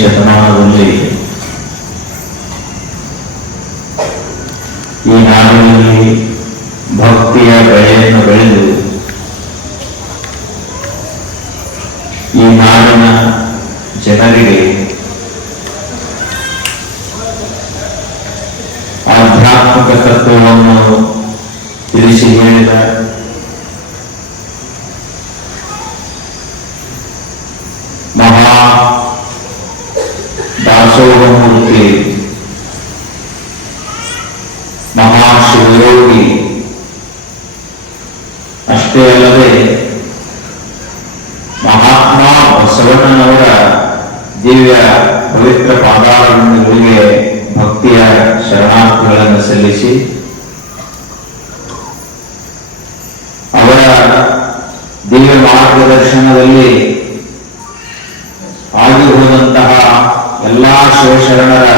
ಶತಮಾನದಲ್ಲಿ ಈ ನಾಡಿನಲ್ಲಿ ಭಕ್ತಿಯ ಬೆಳೆಯನ್ನು ಬೆಳೆದು ಈ ನಾಡಿನ ಜನರಿಗೆ ಆಧ್ಯಾತ್ಮಿಕ ತತ್ವವನ್ನು ತಿಳಿಸಿ ಹೇಳಿದ ಮಹಾ ದಾಸೋಹಮೂರ್ತಿ ಮಹಾಶಿವಯೋಗಿ ಅಷ್ಟೇ ಅಲ್ಲದೆ ಮಹಾತ್ಮ ಬಸವಣ್ಣನವರ ದಿವ್ಯ ಪವಿತ್ರ ಪಾದಾರವಿಂದಗಳಿಗೆ ಭಕ್ತಿಯ ಶರಣಾರ್ಥಿಗಳನ್ನು ಸಲ್ಲಿಸಿ ಅವರ ದಿವ್ಯ ಮಾರ್ಗದರ್ಶನದಲ್ಲಿ ಆಗಿ ಹೋದಂತಹ ಎಲ್ಲಾ ಶಿವಶರಣರ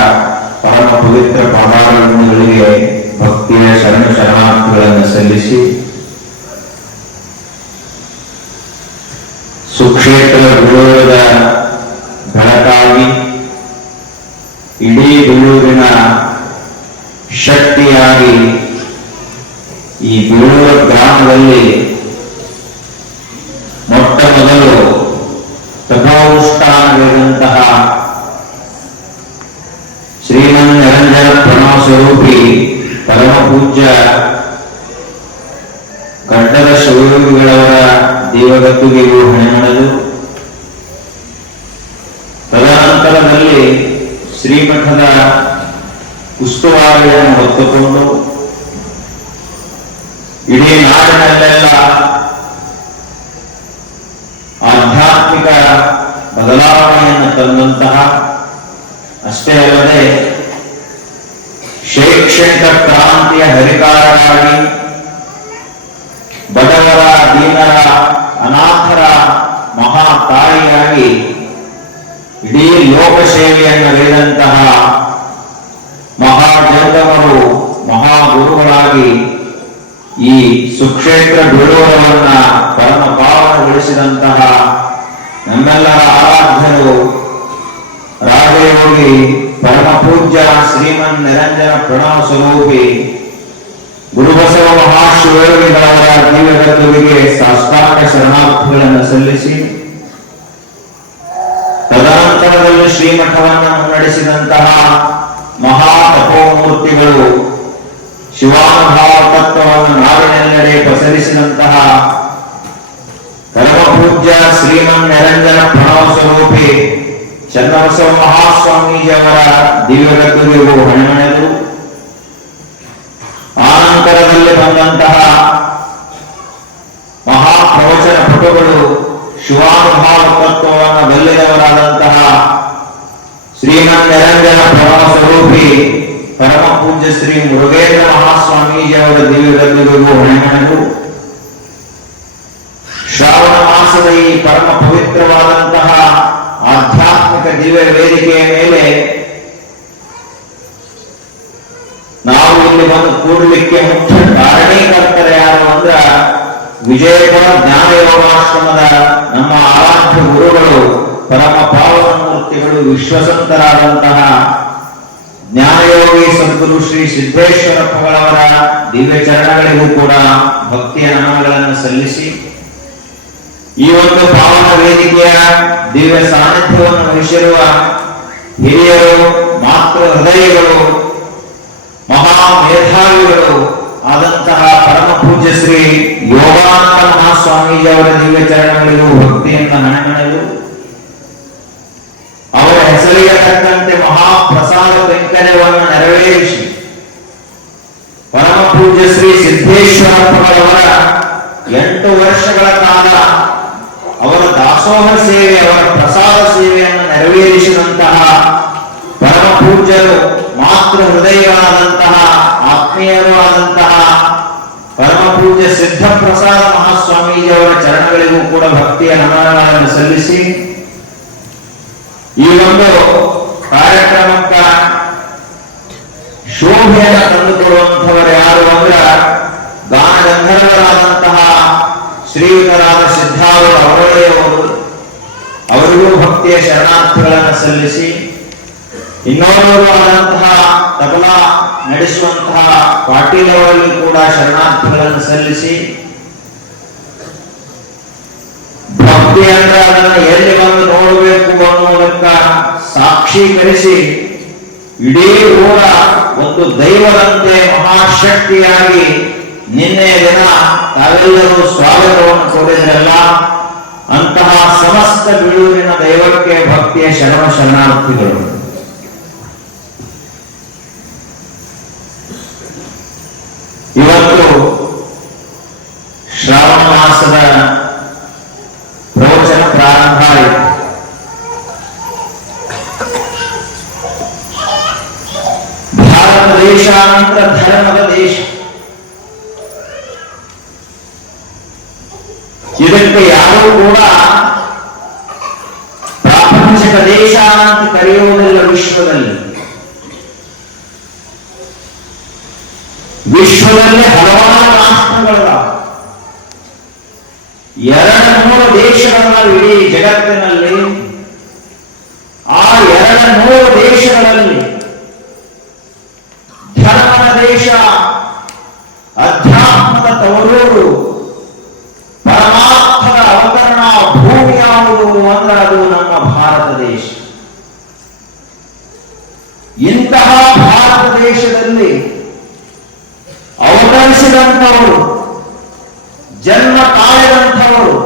ಪರಮ ಪವಿತ್ರ ಪಾದಾರವಿಂದಗಳಿಗೆ ಭಕ್ತಿಯ ಶರಣಾರ್ಥಿಗಳನ್ನು ಸಲ್ಲಿಸಿ ಸುಕ್ಷೇತ್ರ ಬೇಲೂರದ ಬೆಳಕಾಗಿ ಇಡೀ ಬೇಲೂರಿನ ಶಕ್ತಿಯಾಗಿ ಈ ಬೇಲೂರು ಗ್ರಾಮದಲ್ಲಿ ಮೊಟ್ಟ ಮೊದಲು ತಥಾನುಷ್ಠಾನವಿರುವಂತಹ ಶ್ರೀಮನ್ ನಿರಂಜನ ಪ್ರಣವ ಸ್ವರೂಪಿ ಪರಮ ಪೂಜ್ಯ ಗಡ್ಡದ ಶಿವಯೋಗಿಗಳವರ ದೇವಗದ್ದುಗೆಗೂ ಹಣೆಮಣದು ತದನಂತರದಲ್ಲಿ ಶ್ರೀಮಠದ ಉಸ್ತುವಾರಿಯನ್ನು ಹೊತ್ತುಕೊಂಡು ಇಡೀ ನಾಡಿನಲ್ಲೆಲ್ಲ ಆಧ್ಯಾತ್ಮಿಕ ಬದಲಾವಣೆಯನ್ನು ತಂದಂತಹ ಅಷ್ಟೇ ಅಲ್ಲದೆ ಶೈಕ್ಷಣಿಕ ಕ್ರಾಂತಿಯ ಹರಿಕಾರರಾಗಿ ಬಡವರ ದೀನರ ಅನಾಥರ ಮಹಾ ತಾಯಿಯಾಗಿ ಇಡೀ ಲೋಕ ಸೇವೆಯನ್ನು ನೀಡಿದಂತಹ ಮಹಾಜಗದವರು ಮಹಾಗುರುಗಳಾಗಿ ಈ ಸುಕ್ಷೇತ್ರ ಬೇಲೂರವನ್ನ ಪರಮ ಪಾವನಗೊಳಿಸಿದಂತಹ ನಮ್ಮೆಲ್ಲರ ಆರಾಧ್ಯರು ರಾಜಯೋಗಿ ಪರಮ ಪೂಜ್ಯ ಶ್ರೀಮನ್ ನಿರಂಜನ ಪ್ರಣವ ಸ್ವರೂಪಿ ಗುರುಬಸವ ಮಹಾಶಿವಯೋಗಿಗಳವರ ದಿವ್ಯಗದ್ದುಗೆಗೆ ಸಾಷ್ಟಾಂಗ ಶರಣಾರ್ಥಿಗಳನ್ನು ಸಲ್ಲಿಸಿ ತದನಂತರದಲ್ಲಿ ಶ್ರೀಮಠವನ್ನು ಮುನ್ನಡೆಸಿದಂತಹ ಮಹಾ ತಪೋಮೂರ್ತಿಗಳು ಶಿವಾನುಭಾವ ತತ್ವವನ್ನು ನಾಡಿನೆಲ್ಲೆಡೆ ಪಸರಿಸಿದಂತಹ ಪರಮ ಪೂಜ್ಯ ಶ್ರೀಮನ್ ನಿರಂಜನ ಪ್ರಣವ ಸ್ವರೂಪಿ ಚನ್ನಬಸವ ಮಹಾಸ್ವಾಮೀಜಿಯವರ ದಿವ್ಯಗದ್ದುಗೆಗೂ ಹಣೆಮಣೆದು ಆನಂತರದಲ್ಲಿ ಬಂದಂತಹ ಮಹಾಪ್ರವಚನ ಪಟುಗಳು ಶಿವಾನುಭಾವ ತತ್ವವನ್ನು ಬಲ್ಲಿದವರಾದಂತಹ ಶ್ರೀಮನ್ ನಿರಂಜನ ಪ್ರಣವ ಸ್ವರೂಪಿ ಪರಮ ಪೂಜ್ಯ ಶ್ರೀ ಮುರುಗೇಂದ್ರ ಮಹಾಸ್ವಾಮೀಜಿಯವರ ದಿವ್ಯಗದ್ದುಗೆಗೂ ಹಣೆಮಣೆದು ಶ್ರಾವಣ ಮಾಸದ ಈ ಪರಮ ಪವಿತ್ರವಾದಂತಹ ಆಧ್ಯಾತ್ಮಿಕ ದಿವ್ಯ ವೇದಿಕೆಯ ಮೇಲೆ ನಾವು ಇಲ್ಲಿ ಬಂದು ಕೂಡಲಿಕ್ಕೆ ಮುಖ್ಯ ಕಾರಣೀಕರ್ತರು ಯಾರು ಅಂದ್ರ ವಿಜಯಪುರ ಜ್ಞಾನ ಯೋಗಾಶ್ರಮದ ನಮ್ಮ ಆರಾಧ್ಯ ಗುರುಗಳು ಪರಮ ಪಾವನ ಮೂರ್ತಿಗಳು ವಿಶ್ವಸಂತರಾದಂತಹ ಜ್ಞಾನಯೋಗಿ ಸದ್ಗುರು ಶ್ರೀ ಸಿದ್ದೇಶ್ವರಪ್ಪಗಳವರ ದಿವ್ಯ ಚರಣಗಳಿಗೂ ಕೂಡ ಭಕ್ತಿಯ ನಮನಗಳನ್ನು ಸಲ್ಲಿಸಿ ಈ ಒಂದು ಪಾವನ ವೇದಿಕೆಯ ದಿವ್ಯ ಸಾನ್ನಿಧ್ಯವನ್ನು ವಹಿಸಿರುವ ಹಿರಿಯರು ಮಾತೃ ಹೃದಯಗಳು ಮಹಾ ಮೇಧಾವಿಗಳು ಆದಂತಹ ಪರಮ ಪೂಜ್ಯ ಶ್ರೀ ಯೋಗಾನಂದ ಮಹಾಸ್ವಾಮೀಜಿ ಅವರ ದಿವ್ಯ ಚರಣಗಳಿಗೂ ಭಕ್ತಿಯನ್ನು ಹಣೆಮಣೆದು ಅವರ ಹೆಸರಿಗೆ ತಕ್ಕಂತೆ ಮಹಾಪ್ರಸಾದ ಕೈಂಕರ್ಯವನ್ನು ನೆರವೇರಿಸಿ ಪರಮ ಪೂಜ್ಯ ಶ್ರೀ ಸಿದ್ದೇಶ್ವರಪ್ಪಗಳವರ 8 ವರ್ಷಗಳ ಕಾಲ ಅವರ ದಾಸೋಹ ಸೇವೆ ಅವರ ಪ್ರಸಾದ ಸೇವೆಯನ್ನು ನೆರವೇರಿಸಿದಂತಹ ಪರಮ ಪೂಜ್ಯರು ಮಾತೃ ಹೃದಯಗಳಾದಂತಹ ಆತ್ಮೀಯರು ಆದಂತಹ ಪರಮ ಪೂಜ್ಯ ಸಿದ್ಧ ಪ್ರಸಾದ ಮಹಾಸ್ವಾಮೀಜಿಯವರ ಚರಣಗಳಿಗೂ ಕೂಡ ಭಕ್ತಿಯ ನಮನಗಳನ್ನು ಸಲ್ಲಿಸಿ ಈ ಒಂದು ಕಾರ್ಯಕ್ರಮಕ್ಕ ಶೋಭೆಯನ್ನು ತಂದುಕೊಡುವಂಥವರು ಯಾರು ಅಂದ್ರ ಗಾನ ಗಂಧರ್ವರಾದಂತಹ ಶ್ರೀಯುತರಾದ ಸಿದ್ಧಾರೂಢ ಅವರೊಡೆಯವರು ಅವರಿಗೂ ಭಕ್ತಿ ಭಕ್ತಿಯ ಶರಣಾರ್ಥಿಗಳನ್ನು ಸಲ್ಲಿಸಿ, ಇನ್ನೋರ್ವರು ಆದಂತಹ ತಬಲಾ ನಡೆಸುವಂತಹ ಪಾಟೀಲ್ ಅವರಲ್ಲಿ ಕೂಡ ಶರಣಾರ್ಥಿಗಳನ್ನು ಸಲ್ಲಿಸಿ, ಭಕ್ತಿ ಅಂದ್ರೆ ಅದನ್ನು ಎಲ್ಲಿ ಬಂದು ನೋಡಬೇಕು ಅನ್ನೋದಕ್ಕ ಸಾಕ್ಷೀಕರಿಸಿ ಇಡೀ ಊರ ಒಂದು ದೈವದಂತೆ ಮಹಾಶಕ್ತಿಯಾಗಿ ನಿನ್ನೆಯ ದಿನ ತಾವೆಲ್ಲರೂ ಸ್ವಾಗತವನ್ನು ಕೋರಿದ್ರಲ್ಲ, ಅಂತಹ ಸಮಸ್ತ ಬೀಳೂರಿನ ದೈವಕ್ಕೆ ಭಕ್ತಿಯ ಶರಣಾರ್ಥಿಗಳು. ಇವತ್ತು ಶ್ರಾವಣ ಮಾಸದ ಪ್ರವಚನ ಪ್ರಾರಂಭ ಆಯಿತು. ಭಾರತ ದೇಶ ಅಂತ ಧರ್ಮದ ದೇಶ. ಇದಕ್ಕೆ ಯಾರೂ ಕೂಡ ಪ್ರಾಪಂಚಿಕ ದೇಶ ಅಂತ ಕರೆಯುವುದಿಲ್ಲ. ವಿಶ್ವದಲ್ಲಿ ಹಲವಾರು ರಾಷ್ಟ್ರಗಳ 200 ದೇಶಗಳ ಇಡೀ ಜಗತ್ತಿನಲ್ಲಿ. ಆ 200 ದೇಶಗಳಲ್ಲಿ ಧರ್ಮದ ದೇಶ, ಅಧ್ಯಾತ್ಮದ ತವರೂರು, ಪರಮಾರ್ಥದ ಅವತರಣ ಭೂಮಿ ಯಾವುದು ಅಂದ್ರೆ ಅದು ನಮ್ಮ ಭಾರತ ದೇಶ. ಇಂತಹ ಭಾರತ ದೇಶದಲ್ಲಿ ಅವತರಿಸಿದಂಥವರು, ಜನ್ಮ ತಾಳಿದಂಥವರು,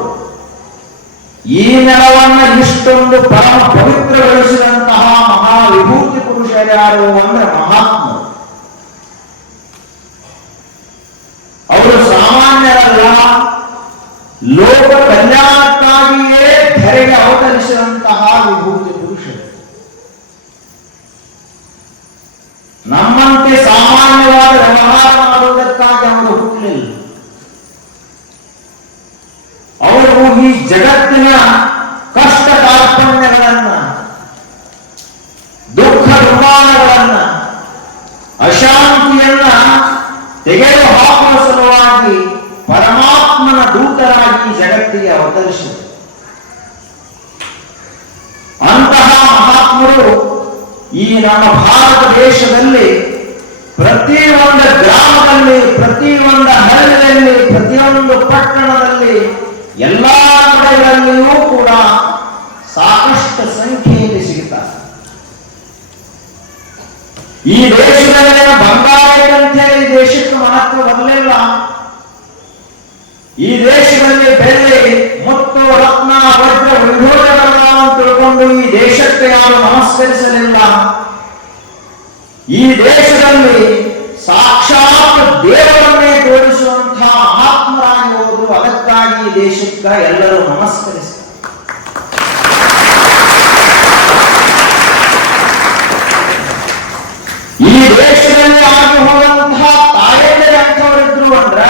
ಈ ನೆಲವನ್ನು ಇಷ್ಟೊಂದು ಪರಮ ಪವಿತ್ರಗೊಳಿಸಿದಂತಹ ಮಹಾವಿಭೂತಿ ಪುರುಷರ್ಯಾರು ಅಂದ್ರೆ ಮಹಾತ್ಮರು. ಅವರು ಸಾಮಾನ್ಯರಲ್ಲ, ಲೋಕ ಕಲ್ಯಾಣಕ್ಕಾಗಿಯೇ ಧರೆಗೆ ಅವತರಿಸಿದಂತಹ ವಿಭೂತಿ ಪುರುಷರು. ನಮ್ಮಂತೆ ಸಾಮಾನ್ಯವಾದ ವ್ಯವಹಾರ ಮಾಡುವುದಕ್ಕಾಗಿ ಅವರು ಹುಟ್ಟಲಿಲ್ಲ. ಅವರು ಈ ಜಗತ್ತಿನ ಕಷ್ಟ ಕಾರ್ಪಣ್ಯಗಳನ್ನ, ದುಃಖ ದುರ್ಮಾನಗಳನ್ನ, ಅಶಾಂತಿಯನ್ನ ತೆಗೆದು ಹಾಕುವ ಸಲುವಾಗಿ ಪರಮಾತ್ಮನ ದೂತರಾಗಿ ಜಗತ್ತಿಗೆ ಅವತರಿಸಿದರು. ಅಂತಹ ಮಹಾತ್ಮರು ಈ ನಮ್ಮ ಭಾರತ ದೇಶದಲ್ಲಿ ಪ್ರತಿಯೊಂದು ಗ್ರಾಮದಲ್ಲಿ, ಪ್ರತಿಯೊಂದು ಹಳ್ಳಿಯಲ್ಲಿ, ಪ್ರತಿಯೊಂದು ಪಟ್ಟಣದಲ್ಲಿ, ಎಲ್ಲಾ ಕಡೆಗಳಲ್ಲಿಯೂ ಕೂಡ ಸಾಕಷ್ಟು ಸಂಖ್ಯೆಯಲ್ಲಿ ಸಿಗುತ್ತಾರೆ. ಈ ದೇಶದಲ್ಲಿ ಬಂಗಾರದಂತೆ ಈ ದೇಶಕ್ಕೆ ಮಹತ್ವ ಬರಲಿಲ್ಲ. ಈ ದೇಶದಲ್ಲಿ ಬೆಳ್ಳಿ, ಮುತ್ತು, ರತ್ನ, ವಜ್ರ ವೈಢೂರ್ಯಗಳನ್ನು ತಿಳ್ಕೊಂಡು ಈ ದೇಶಕ್ಕೆ ಯಾರು ನಮಸ್ಕರಿಸಲಿಲ್ಲ. ಈ ದೇಶದಲ್ಲಿ ಸಾಕ್ಷಾತ್ ದೇವರನ್ನೇ ತೋರಿಸುವಂತಹ ಮಹಾತ್ಮರಾಗಿ ಹೋದರು. ಅದಕ್ಕಾಗಿ ಈ ದೇಶಕ್ಕೆ ಎಲ್ಲರೂ ನಮಸ್ಕರಿಸ್ತಾರೆ. ಈ ದೇಶದಲ್ಲಿ ಆಗಿ ಹೋದಂತಹ ತಾಯಂದಿರು ಎಂಥವರಿದ್ರು ಅಂದ್ರ,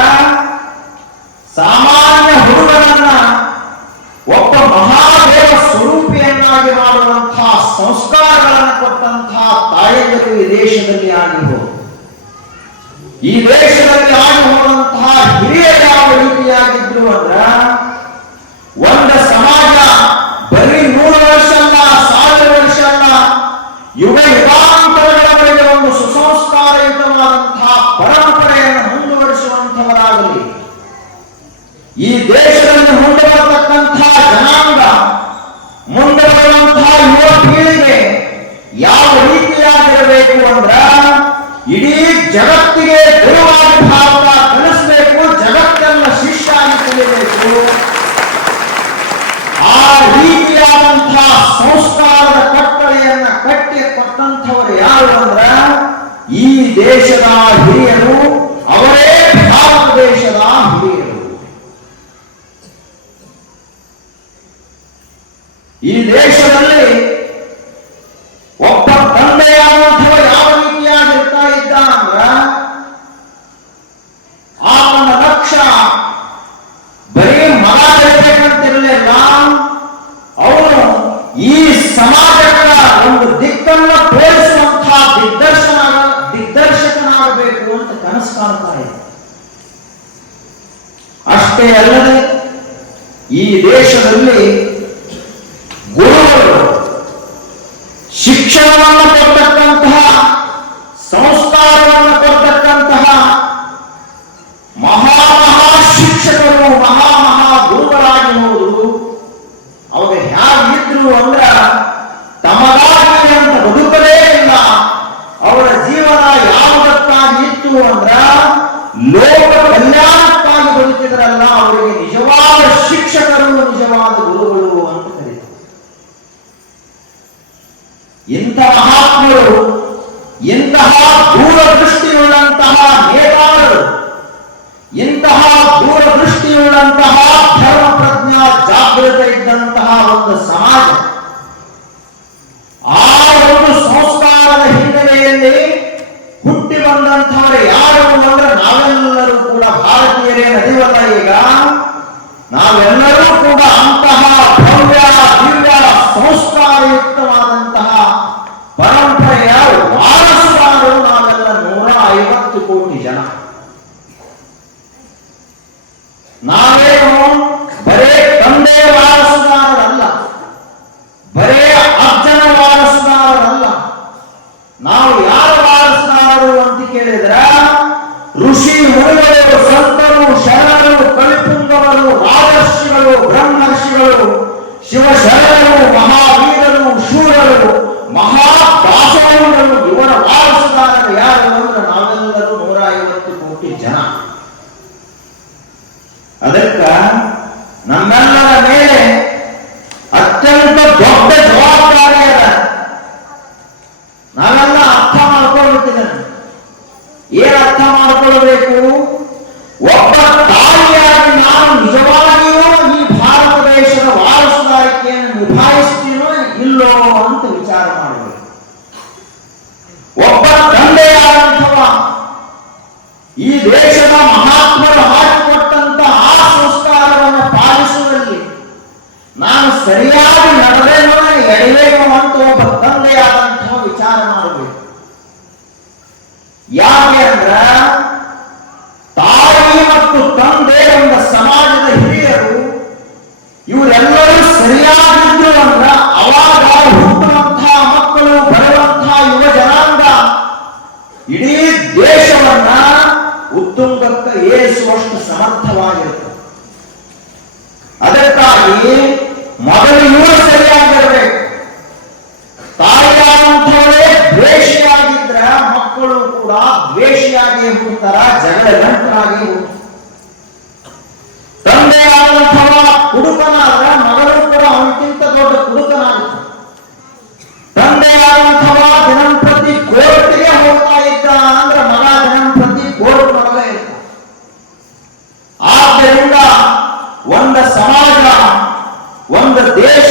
ಸಾಮಾನ್ಯ ಹುಡುಗನನ್ನ ಒಬ್ಬ ಮಹಾದೇವ ಸ್ವರೂಪಿಯನ್ನಾಗಿ ಮಾಡುವಂತಹ ಸಂಸ್ಕಾರಗಳನ್ನು ಕೊಟ್ಟಂತಹ ತಾಯಂದಿರು ಈ ದೇಶದಲ್ಲಿ ಆಗಿ ಹೋದರು. ಈ ದೇಶದಲ್ಲಿ ಆಗಿ ಹೋದಂತಹ ಹಿರಿಯರು ಯಾವ ರೀತಿಯಾಗಿದ್ರು ಅಂದ್ರ, ಒಂದು ಸಮಾಜ ಬರೀ 100 ವರ್ಷ ಅಲ್ಲ, 1000 ವರ್ಷ ಅಲ್ಲ, ಯುಗ ಯುಗಾಂತರಗಳವರೆಗೆ ಒಂದು ಸುಸಂಸ್ಕಾರಯುತವಾದಂತಹ ಪರಂಪರೆಯನ್ನು ಮುಂದುವರಿಸುವಂತವರಾಗಲಿ. ಈ ದೇಶದಲ್ಲಿ ಮುಂದೆ ಬರತಕ್ಕಂತಹ ಜನಾಂಗ, ಮುಂದೆ ಬರುವಂತಹ ಯುವ ಪೀಳಿಗೆ ಯಾವ ರೀತಿಯಾಗಿರಬೇಕು ಅಂದ್ರ, ಇಡೀ ಜಗತ್ತಿಗೆ ಗುರುವಾಗಿ ಭಾರತ ಕಲಿಸಬೇಕು, ಜಗತ್ತನ್ನ ಶಿಷ್ಯಾಗಿ ಕಲಿಯಬೇಕು. ಆ ರೀತಿಯಾದಂತಹ ಸಂಸ್ಕಾರದ ಕಟ್ಟಳೆಯನ್ನ ಕಟ್ಟಿ ಕೊಟ್ಟಂಥವರು ಯಾರು ಅಂದ್ರ, ಈ ದೇಶದ ಹಿರಿಯರು, ಅವರೇ ಭಾರತ ದೇಶದ ಹಿರಿಯರು. ಈ ದೇಶದಲ್ಲಿ ಒಬ್ಬ ತಂದೆಯಾದಂಥವ ಯಾವ ರೀತಿಯಾಗಿರ್ತಾ ಇದ್ದ ಅಂದ್ರ, ಆತನ ಲಕ್ಷ್ಯ ಬರೀ ಮಗ ಬೆಳಿಬೇಕಂತಿರಲಿಲ್ಲ. ಅವನು ಈ ಸಮಾಜಗಳ ಒಂದು ದಿಕ್ಕನ್ನು ತೋರಿಸುವಂತಹ ದಿಗ್ದರ್ಶಕನಾಗಬೇಕು ಅಂತ ಕನಸು ಕಾಣ್ತಾ ಇದ್ದ. ಅಷ್ಟೇ ಅಲ್ಲದೆ ಈ ದೇಶದಲ್ಲಿ ಗುರುಗಳು ಶಿಕ್ಷಣವನ್ನು ಕೊಡ್ತಕ್ಕಂತಹ, ಸಂಸ್ಕಾರವನ್ನು ಕೊಡ್ತಕ್ಕಂತಹ ಮಹಾ ಶಿಕ್ಷಕರು, ಮಹಾ ಗುರುಗಳಾಗಿ ಹೋದ್ರು. ಅವರು ಹೇಗಿದ್ರು ಅಂದ್ರ ತಮಗಾಗಿ ಅಂತ ಬದುಕಲೇ ಇಲ್ಲ. ಅವರ ಜೀವನ ಯಾವುದಕ್ಕಾಗಿ ಇತ್ತು ಅಂದ್ರ ಲೋಕ ಕಲ್ಯಾಣಕ್ಕಾಗಿ ಬದುಕಿದ್ರಲ್ಲ. ಅವರಿಗೆ ನಿಜವಾದ ಶಿಕ್ಷಕರು, ನಿಜವಾದ ಗುರುಗಳು ಅಂತ ಕರೀತಾರೆ. ಇಂಥ ಮಹಾತ್ಮರು, ಇಂತಹ ದೂರದೃಷ್ಟಿಯುಳ್ಳಂತಹ ನೇತಾರರು, ಇಂತಹ ದೂರದೃಷ್ಟಿಯುಳ್ಳಂತಹ ಧರ್ಮ ಪ್ರಜ್ಞಾ ಜಾಗೃತ ಇದ್ದಂತಹ ಒಂದು ಸಮಾಜ, ಆ ಒಂದು ಸಂಸ್ಕಾರದ ಹಿನ್ನೆಲೆಯಲ್ಲಿ ಹುಟ್ಟಿ ಬಂದಂತಹವರು ಯಾರು ಅಂದ್ರೆ ನಾವೆಲ್ಲರೂ ಕೂಡ ಭಾರತೀಯರೇ ನಡಿವಲ್ಲ. ಈಗ ನಾವೆಲ್ಲರೂ ಕೂಡ ಅಂತಹ ಭವ್ಯ ದಿವ್ಯ ಸಂಸ್ಕಾರಯುಕ್ತವಾದಂತಹ ಪರಂಪರೆಯ ವಾರಸುದಾರರು ನಾವೆಲ್ಲ 150 ಕೋಟಿ ಜನ. ನಾವೇನು ಬರೇ ತಂದೆ ವಾರಸುದಾರರಲ್ಲ, ಬರೇ ಅಜ್ಜನ ವಾರಸುದಾರರಲ್ಲ. ನಾವು ಯಾರ ವಾರಸುದಾರರು ಅಂತ ಕೇಳಿದ್ರ ಋಷಿ ಮುನಿಗಳು, ಸಂತರು, ಶರಣರು, ಕಲಿಪುಂಗವರು, ರಾಜರ್ಷಿಗಳು, ಬ್ರಹ್ಮರ್ಷಿಗಳು, ಶಿವಶರಣರು, ಮಹಾವೀರರು, ಶೂರರು, ಮಹಾದಾಸೋಹಗಳು, ಇವರ ವಾರಸುದಾರರು ಯಾರು ಅಂದ್ರೆ ನಾವೆಲ್ಲರೂ 150 ಕೋಟಿ ಜನ. ಅದಕ್ಕ ನಮ್ಮೆಲ್ಲರ ಮೇಲೆ ಅತ್ಯಂತ ದೊಡ್ಡ ಜವಾಬ್ದಾರಿ ಅದ. ನಾವೆಲ್ಲ ಅರ್ಥ ಮಾಡ್ಕೊಳ್ಬಿಟ್ಟಿದ್ದೇನೆ. ಏನ್ ಅರ್ಥ ಮಾಡ್ಕೊಳ್ಬೇಕು? ಒಬ್ಬ ತಾಯಿಯಾಗಿ ನಾನು ನಿಜವಾಗಿಯೂ ಈ ಭಾರತ ದೇಶದ ವಾರಸುದಾರಿಕೆಯನ್ನು ನಿಭಾಯಿಸ್ತೀನೋ ಇಲ್ಲೋ ಅಂತ ವಿಚಾರ ಮಾಡಬೇಕು. ಒಬ್ಬ ತಂದೆಯಾದಂಥವ ಈ ದೇಶದ ಮಹಾತ್ಮರು ಹಾಕಿಕೊಟ್ಟಂತ ಆ ಸಂಸ್ಕಾರವನ್ನು ಪಾಲಿಸುವಲ್ಲಿ ನಾನು ಸರಿಯಾಗಿ ನಡೆದೇನೋ ಎಡವೇನೋ ಅಂತ ಒಬ್ಬ ತಂದೆಯಾದಂತಹ ವಿಚಾರ ಮಾಡಬೇಕು. ಯಾಕೆ ಅಂದ್ರ ತಾಯಿ ಮತ್ತು ತಂದೆ ಎಂಬ ಸಮಾಜದ ಹಿರಿಯರು ಇವರೆಲ್ಲರೂ ಸರಿಯಾಗಿದ್ರು ಅಂದ್ರ ಅವಾಗ ಹುಟ್ಟುವಂತಹ ಮಕ್ಕಳು, ಬರುವಂತಹ ಯುವ ಜನಾಂಗ ಇಡೀ ದೇಶವನ್ನ ಉತ್ತುಂಗಕ್ಕೆ ಏರಿಸುವಷ್ಟು ಸಮರ್ಥವಾಗಿರುತ್ತೆ. ಅದಕ್ಕಾಗಿ ಮೊದಲು ಇವರು ಸರಿಯಾಗಿರಬೇಕು. ತಾಯಿಯಾದಂಥವರೇ ದ್ವೇಷಿಯಾಗಿದ್ರ ಮಕ್ಕಳು ಕೂಡ ದ್ವೇಷಿಯಾಗಿ ಹುಟ್ಟುತ್ತಾರ, ಜಗಳ ಗಂಟರಾಗಿ ಹುಟ್ಟುತ್ತಾರೆ. ತಂದೆಯಾದಂಥವ ಕುಡುಕನಾದ್ರ ಮಗಳು ಕೂಡ ಅವನಿಗಿಂತ ದೊಡ್ಡ ಕುಡುಕನಾಗುತ್ತೆ. ತಂದೆಯಾದಂಥವ ದಿನಂಪ್ರತಿ ಕೋರ್ಟ್ಗೆ ಹೋಗ್ತಾ ಇದ್ದ ಅಂದ್ರೆ ಮಗ ದಿನಂಪ್ರತಿ ಕೋರ್ಟ್ ಒಳಗೆ ಇರ್ತ. ಆದ್ದರಿಂದ ಒಂದು ಸಮಾಜ, ಒಂದು ದೇಶ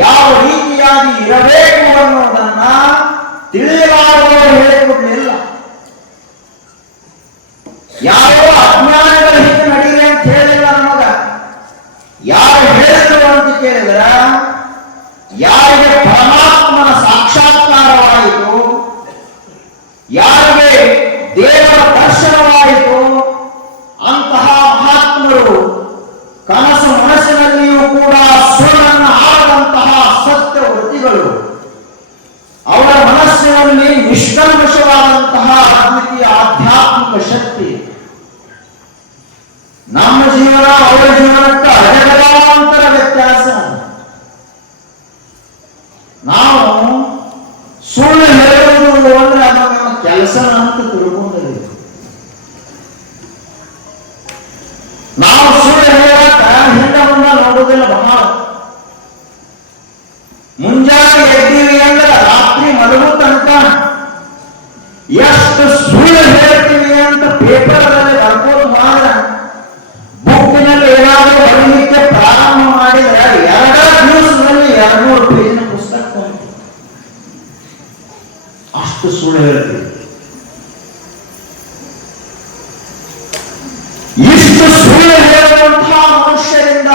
ಯಾವ ರೀತಿಯಾಗಿ ಇರಬೇಕು ಅನ್ನೋದನ್ನ ತಿಳಿಯಲಾರದವರು ಹೇಳಿಕೊಡ್ಲಿಲ್ಲ. ಯಾರೋ ಅಜ್ಞಾನಗಳ ಹಿಂದೆ ನಡೀರಿ ಅಂತ ಹೇಳಿಲ್ಲ ನಮಗ. ಯಾರು ಹೇಳಿದ್ರು ಅಂತ ಕೇಳಿದ್ರ ಯಾರಿಗೆ ಪರಮಾತ್ಮನ ಸಾಕ್ಷಾತ್ಕಾರವಾಯಿತು, ಯಾರಿಗೆ ದೇವರ ದರ್ಶನವಾಯಿತು ಅಂತಹ ಮಹಾತ್ಮರು ಕನಸು ಮನಸ್ಸಿನಲ್ಲಿಯೂ ಕೂಡ ಸುಳ್ಳನ್ನು ಆಡದಂತಹ ಸತ್ಯವೃತ್ತಿಗಳು, ಅವರ ಮನಸ್ಸಿನಲ್ಲಿ ನಿಷ್ಕಲ್ಮಶವಾದಂತಹ ಅದ್ವಿತೀಯ ಆಧ್ಯಾತ್ಮಿಕ ಶಕ್ತಿ. ನಮ್ಮ ಜೀವನ ಅವರ ಜೀವನಕ್ಕೆ ಅಜಗಜಾಂತರ ವ್ಯತ್ಯಾಸ. ನಾವು ಸುಳ್ಳು ಹೇಳುವುದು ಅಂದ್ರೆ ಅದು ನಮ್ಮ ಕೆಲಸ ಅಂತ ತಿಳ್ಕೊಂಡಿದ್ದೀವಿ. ನಾವು ಸುಳ್ಳು ಹೇಳಕ ಹಿಂದೆ ಮುಂದೆ ನೋಡುವುದಿಲ್ಲ. ಬಹಳ ಮುಂಜಾನೆ ಎದ್ದೀವಿ ಅಂದ್ರೆ ರಾತ್ರಿ ಮಲಗು ತನಕ ಎಷ್ಟು ಸುಳ್ಳು ಹೇಳ್ತೀವಿ ಅಂತ ಪೇಪರ್ನಲ್ಲಿ ಬರ್ಬೋದು. ಮಾತ್ರ ಬುಕ್ಕಿನಲ್ಲಿ ಏನಾದರೂ ಬರೀಲಿಕ್ಕೆ ಪ್ರಾರಂಭ ಮಾಡಿದ್ರೆ 2 ದಿವಸದಲ್ಲಿ 200 ಪೇಜಿನ ಪುಸ್ತಕ ಬಂತು. ಅಷ್ಟು ಸುಳ್ಳು ಹೇಳ್ತೀವಿ. ಇಷ್ಟು ಸುಳ್ಳು ಹೇಳುವಂತಹ ಮನುಷ್ಯರಿಂದ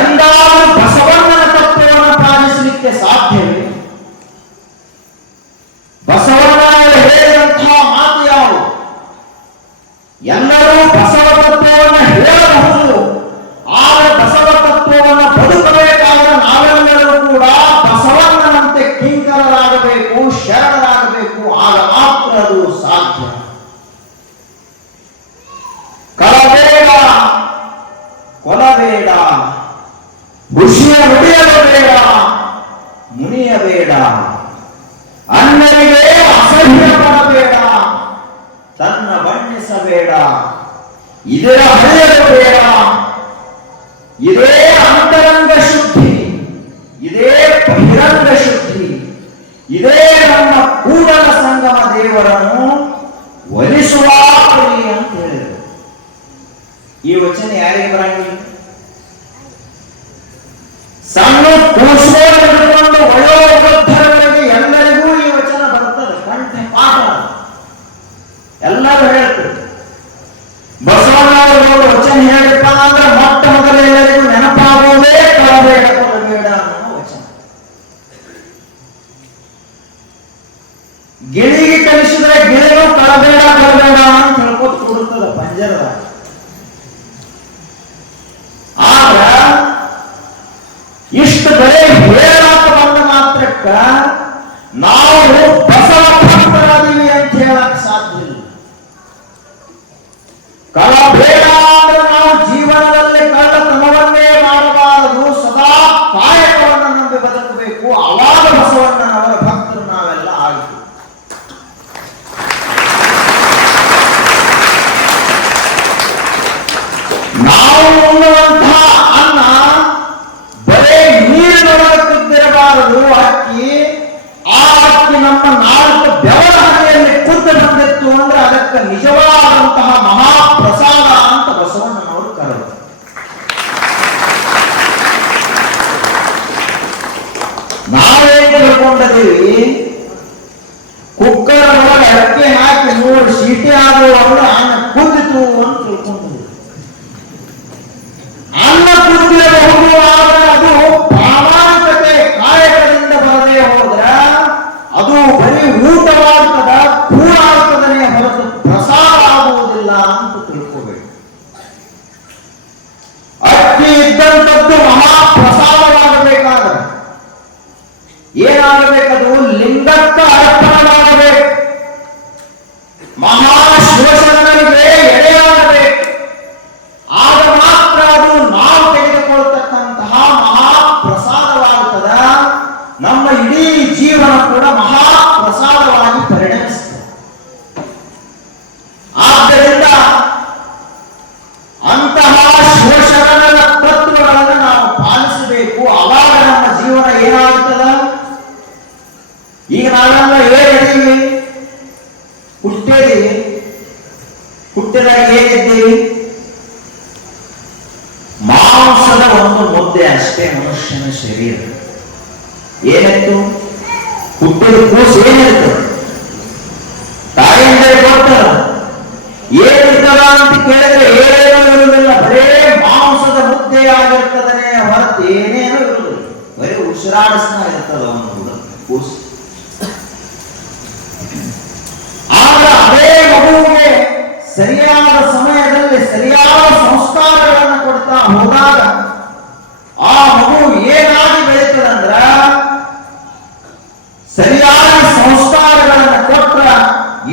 ಎಂದಾದರೂ ಬಸವಣ್ಣನ ತತ್ವವನ್ನು ಪಾಲಿಸಲಿಕ್ಕೆ ಸಾಧ್ಯವೇ? ಬಸವಣ್ಣ ಹೇಳಿದಂತಹ ಮಾತು ಯಾವುದು? ಎಲ್ಲರೂ ಬಸವ ತತ್ವವನ್ನು ಹೇಳಬಹುದು, ಆದರೆ ಬಸವ ತತ್ವವನ್ನು ಬದುಕಬೇಕಾದ ನಾವೆಲ್ಲರೂ ಕೂಡ ಬಸವಣ್ಣನಂತೆ ಕಿಂಕ ಖುಷಿಯ ನುಡಿಯಲು ಬೇಡ, ಮುನಿಯಬೇಡ, ಅಣ್ಣನಿಗೆ ಅಸಹ್ಯ ಪಡಬೇಡ, ತನ್ನ ಬಣ್ಣಿಸಬೇಡ, ಇದರ ಹಳೆಯಲು ಬೇಡ. ಇದೇ ಅಂತರಂಗ ಶುದ್ಧಿ, ಇದೇ ಬಹಿರಂಗ ಶುದ್ಧಿ, ಇದೇ ನಮ್ಮ ಕೂಡಲ ಸಂಗಮ ದೇವರನ್ನು ಒಲಿಸುವ ಪರಿ ಅಂತ ಹೇಳಿದರು. ಈ ವಚನ ಯಾರಿಗೆ ಬರಂಗಿಲ್ಲ? ಸಣ್ಣ ಕೂಸುಕೊಂಡು ಹಿಡಿದುಕೊಂಡು ವಯೋವೃದ್ಧರವರೆಗೆ ಎಲ್ಲರಿಗೂ ಈ ವಚನ ಬರುತ್ತದೆ. ಕಂಠ ಪಾಠ ಎಲ್ಲರೂ ಹೇಳ್ತಾರೆ. ಬಸವಣ್ಣವರು ವಚನ ಹೇಳಿಪ್ಪ ಅಂದ್ರೆ ಮೊಟ್ಟ ಮೊದಲ ಎಲ್ಲರಿಗೂ ನೆನಪಾಗುವುದೇ ಕಳಬೇಡ ಕೊಡಬೇಡ ಅನ್ನೋ ವಚನ. ಗಿಳಿಗೆ ಕಲಿಸಿದ್ರೆ ಗಿಳಿಯು ಕಳಬೇಡ ಕೊಡಬೇಡ ಅಂತ ಹೇಳ್ಕೊತ ಕೊಡುತ್ತದೆ ಪಂಜರದ. ಆಗ ಇಷ್ಟು ಬರೇ ಹೇಳಾಕ ಬಂದ ಮಾತ್ರಕ್ಕ ನಾವು ಬಸವ ಭಕ್ತರಾದೀವಿ ಅಂತ ಹೇಳಕ್ ಸಾಧ್ಯ ಇಲ್ಲ. ಕಳಬೇಡ ಅಂದ್ರೆ ನಾವು ಜೀವನದಲ್ಲಿ ಕಳ್ಳತನವನ್ನೇ ಮಾಡಬಾರದು, ಸದಾ ಕಾಯಕವನ್ನು ನಂಬಿ ಬದುಕಬೇಕು. ಅವಾಗ ಬಸವಣ್ಣನವರ ಭಕ್ತರು ನಾವೆಲ್ಲ ಆಯಿತು. ನಾವು ಉಣ್ಣುವಂತಹ ಅನ್ನ ಬರೇ ನೀರಿನೊಳಗೆ ಕುದ್ದಿರಬಾರದು. ಅಕ್ಕಿ, ಆ ಅಕ್ಕಿ ನಮ್ಮ 4 ಬೆವರ ಹನಿಯಲ್ಲಿ ಕುದ್ದು ಬಂದಿತ್ತು ಅಂದ್ರೆ ಅದಕ್ಕೆ ನಿಜವಾದಂತಹ ಮಹಾಪ್ರಸಾದ ಅಂತ ಬಸವಣ್ಣನವರು ಕರೆದರು. ನಾವೇನ್ ತಿಳ್ಕೊಂಡಿದ್ದೀವಿ, ಕುಕ್ಕರ್ ಒಳಗೆ ಅಕ್ಕಿ ಹಾಕಿ 3 ಸೀಟಿ ಆಗುವಾಗ ಅನ್ನ ಕುದ್ದಿತು ಅಂತ ತಿಳ್ಕೊಂಡಿದ್ದೀವಿ. ಅನ್ನ ಕುದ್ದಿರಬಹುದು, ಆದರೆ ಅದು ಪ್ರಾಮಾಣಿಕತೆ ಕಾಯಕದಿಂದ ಬರದೇ ಹೋದ್ರ ಅದು ಬರೀ ಊಟವಾಗ್ತದ, ಕೂಡಾಗ್ತದನೇ ಹೊರತು ಪ್ರಸಾದ ಆಗುವುದಿಲ್ಲ ಅಂತ ತಿಳ್ಕೋಬೇಕು. ಅಕ್ಕಿ ಇದ್ದಂಥದ್ದು ಮಹಾಪ್ರಸಾದವಾಗಬೇಕಾದ್ರೆ ಏನಾಗಬೇಕದು? ಲಿಂಗಕ್ಕ ಅರ್ಪಣವಾಗಬೇಕು, ಮಹಾಶಿವಶರಣರಿಗೆ ಎಡೆಯಾಗಬೇಕು. ಆಗ ಮಾತ್ರ ಅದು ನಾವು ತೆಗೆದುಕೊಳ್ತಕ್ಕಂತಹ ಮಹಾಪ್ರಸಾದವಾಗುತ್ತದೆ. ನಮ್ಮ ಇಡೀ ಜೀವನ ಕೂಡ ಮಹಾಪ್ರಸಾದವಾಗಿ ಪರಿಣಮಿಸುತ್ತದೆ. ಆದ್ದರಿಂದ ಅಂತಹ ಶಿವಶರಣರ ತತ್ವಗಳನ್ನು ನಾವು ಪಾಲಿಸಬೇಕು. ಅವಾಗ ನಮ್ಮ ಜೀವನ ಏನಾಗುತ್ತದೆ? ಈಗ ನಾವೆಲ್ಲ ಏನಿದ್ದೀವಿ? ಹುಟ್ಟಿದ್ದೀವಿ. ಹುಟ್ಟಿದಾಗ ಹೇಗಿದ್ದೀವಿ? ಮಾಂಸದ ಒಂದು ಮುದ್ದೆ ಅಷ್ಟೇ ಮನುಷ್ಯನ ಶರೀರ. ಏನಿತ್ತು? ಹುಟ್ಟಿದ ಕೂಸು ಏನಿತ್ತು? ತಾಯಿಯಿಂದ ಕೊಡ್ತಾರ. ಏನಿರ್ತದ ಅಂತ ಕೇಳಿದ್ರೆ ಏನೂ ಇರುವುದಿಲ್ಲ, ಬರೇ ಮಾಂಸದ ಮುದ್ದೆ ಆಗಿರ್ತದನೇ ಹೊರತು ಏನೇನೂ ಇರುವುದಿಲ್ಲ. ಬರೀ ಉಸಿರಾಡಿಸ್ತಾ ಇರ್ತದ ಒಂದು ಕೂಸು. ಆಗ ಅದೇ ಮಗುವಿಗೆ ಸರಿಯಾದ ಸಮಯದಲ್ಲಿ ಸರಿಯಾದ ಸಂಸ್ಕಾರಗಳನ್ನು ಕೊಡ್ತಾ ಹೋದಾಗ ಆ ಮಗು ಏನಾಗಿ ಬೆಳೀತದಂದ್ರ, ಸರಿಯಾದ ಸಂಸ್ಕಾರಗಳನ್ನು ಕೊಟ್ಟ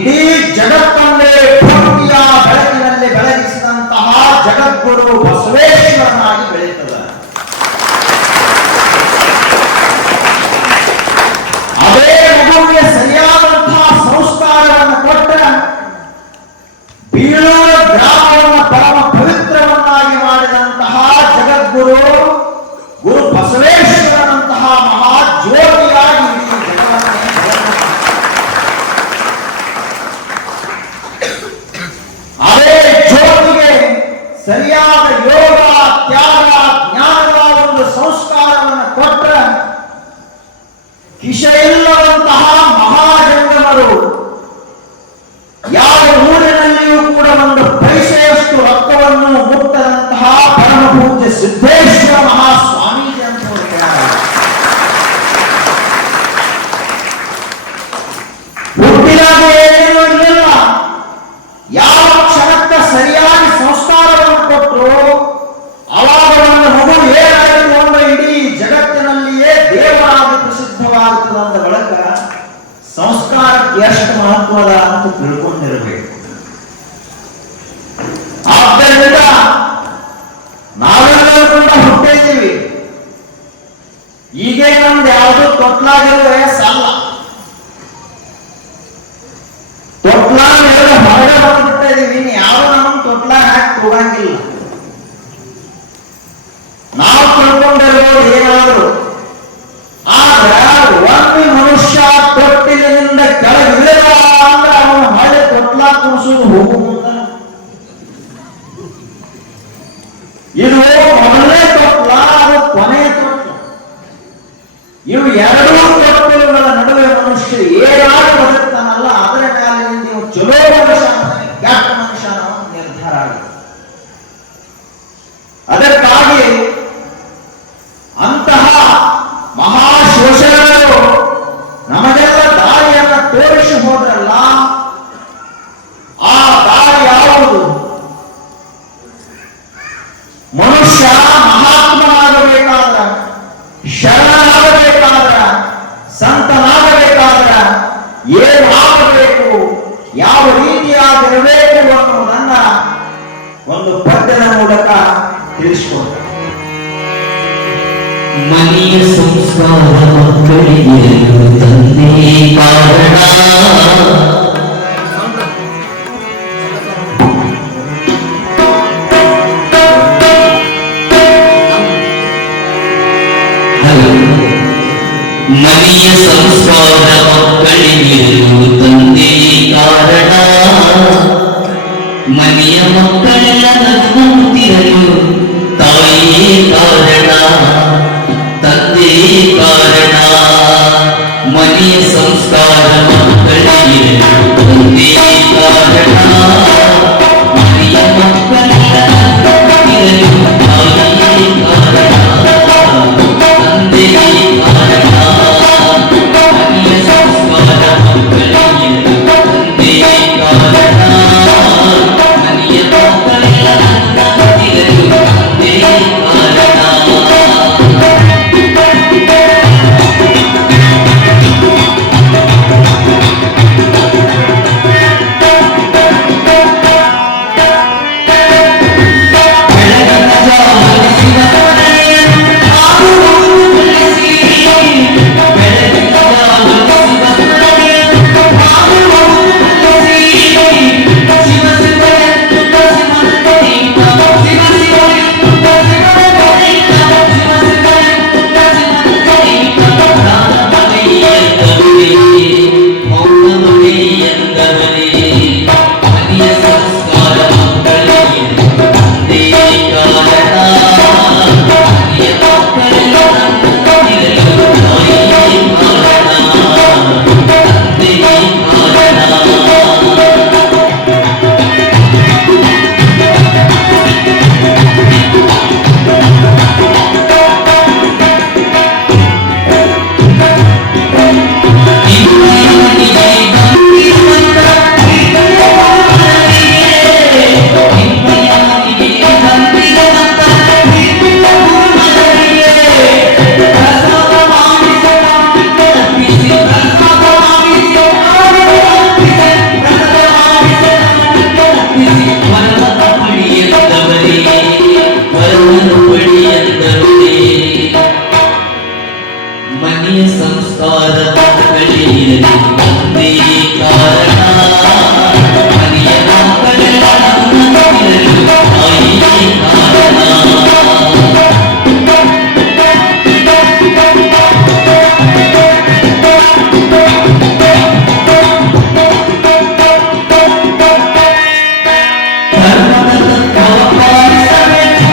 ಇಡೀ ಜಗತ್ತನ್ನೇ ಭಕ್ತಿಯ ಬೆಳಕಿನಲ್ಲಿ ಬೆಳಗಿಸಿದಂತಹ ಜಗದ್ಗುರು ಬಸವೇಶ್ವರನಾಗಿ ಬೆಳೀತದ. ಅದೇ ಮಗುವಿಗೆ ಸರಿಯಾದಂತಹ ಸಂಸ್ಕಾರವನ್ನು ಕೊಟ್ಟ ಬೀಳೂರ ಗ್ರಾಮವನ್ನು ಪರಮ ಪವಿತ್ರವನ್ನಾಗಿ ಮಾಡಿದಂತಹ ಜಗದ್ಗುರು ಈಗ ನಮ್ದು ಯಾವುದು ತೊಟ್ಲಾಗಿರುವ ವಯಸ್ಸಲ್ಲ. ತೊಟ್ಲಾಗ ಹೊರಗೆ ಬಂದ್ಬಿಡ್ತಾ ಇದೀವಿ. ಇನ್ನು ಯಾರು ನಮ್ಮ ತೊಟ್ಲಾಗ ಹಾಕಿ ಹೋಗಂಗಿಲ್ಲ. ನಾವು ತಿಳ್ಕೊಂಡಿರೋದು ಏನಾದ್ರು ಆದ್ರೆ ಒಮ್ಮೆ ಮನುಷ್ಯ ತೊಟ್ಟಿಲಿನಿಂದ ಕೆಳಗಿಳಿದ ಅಂದ್ರೆ ಅವನು ಹೊಳೆ ತೊಟ್ಲಾ ಕೂರಿಸುವುದು ಹೋಗುವುದ. ಇದು ಮೊದಲನೇ ತೊಟ್ಲ, ಅದು ಕೊನೆಯ ತೊಟ್ಲ. ಇವು ಎರಡೂ ತೊಟ್ಟಿಲುಗಳ ನಡುವೆ ಮನುಷ್ಯ ಏನಾದ್ರು ಬದುಕ್ತಾನಲ್ಲ, ಅದರ ಕಾಲದಿಂದ ಇವು ಚಲೋ ಮನುಷ್ಯ ಕೆಟ್ಟ ಮನುಷ್ಯ ಅನ್ನೋ ನಿರ್ಧಾರ ಆಗಿದೆ. ಅದಕ್ಕಾಗಿ ಅಂತಹ ಮಹಾಶೋಷಣೆಗಳು ನಮಗೆಲ್ಲ ದಾರಿಯನ್ನು ತೋರಿಸಿ ಹೋದ್ರಲ್ಲ, ಆ ದಾರಿ ಯಾವುದು? ಮನುಷ್ಯ ಮಹಾತ್ಮನಾಗಬೇಕಾದ್ರ, ಶರಣನಾಗಬೇಕಾದ್ರ, ಸಂತನಾಗಬೇಕಾದ್ರ ಏನಾಗಬೇಕು, ಯಾವ ರೀತಿಯಾಗಿರಬೇಕು ಅನ್ನುವುದನ್ನ ಒಂದು ಪದ್ಯದ ಮೂಲಕ ತಿಳಿಸಿಕೊಡ್ತಾರೆ. ಮನೆಯ ಸಂಸ್ಕಾರ ಮಕ್ಕಳಿಗೆ ತಂದೆ ಕಾರಣ. ಮನೆಯ ಸಂಸ್ಕಾರ ಮಕ್ಕಳಿಗೆ ತಂದೆ ಕಾರಣ. ಮನೆಯ ಮಕ್ಕಳೆಲ್ಲ ನಗುತ್ತಿರಲು ತಾಯಿಯೇ ಕಾರಣ, ತಂದೆ ಕಾರಣ. ಮನೆಯ ಸಂಸ್ಕಾರ ಮಕ್ಕಳಿಗೆ ತಂದೆ ಕಾರಣ. ಮನೆಯ ಮಕ್ಕಳೆಲ್ಲ ನಗುತ್ತಿರಲು ತಾಯಿಯೇ ಕಾರಣ, ತಂದೆ ಕಾರಣ. ಮನೆಯ ಸಂಸ್ಕಾರ ಮಕ್ಕಳಿಗೆ ತಂದೆ ಕಾರಣ. ಮನೆಯ ಮಕ್ಕಳೆಲ್ಲ ನಗುತ್ತಿರಲು ತಂದೆ ಕಾರಣ. ಮನೆಯ ಸಂಸ್ಕಾರ ಮಕ್ಕಳಿಗೆ ತಂದೆ ಕಾರಣ. ಮನೆಯ ಮಕ್ಕಳೆಲ್ಲ ನಗುತ್ತಿರಲು ತಾಯಿಯೇ ಕಾರಣ. ಧರ್ಮದ ತತ್ವವ ಪಾಲಿಸಬೇಕು,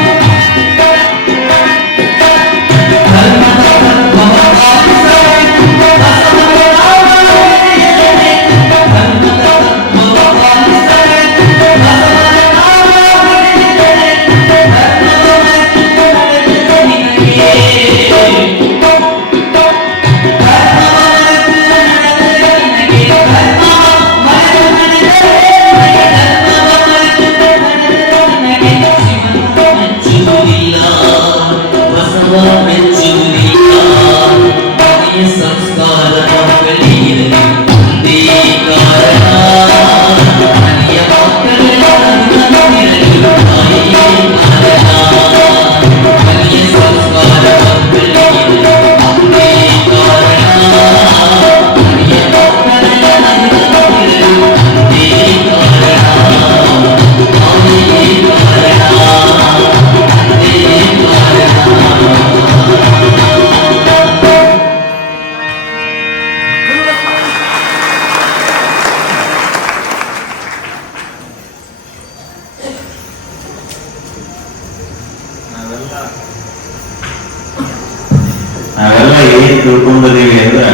ಏನ್ ತಿಳ್ಕೊಂಡಿದೀವಿ ಅಂದ್ರೆ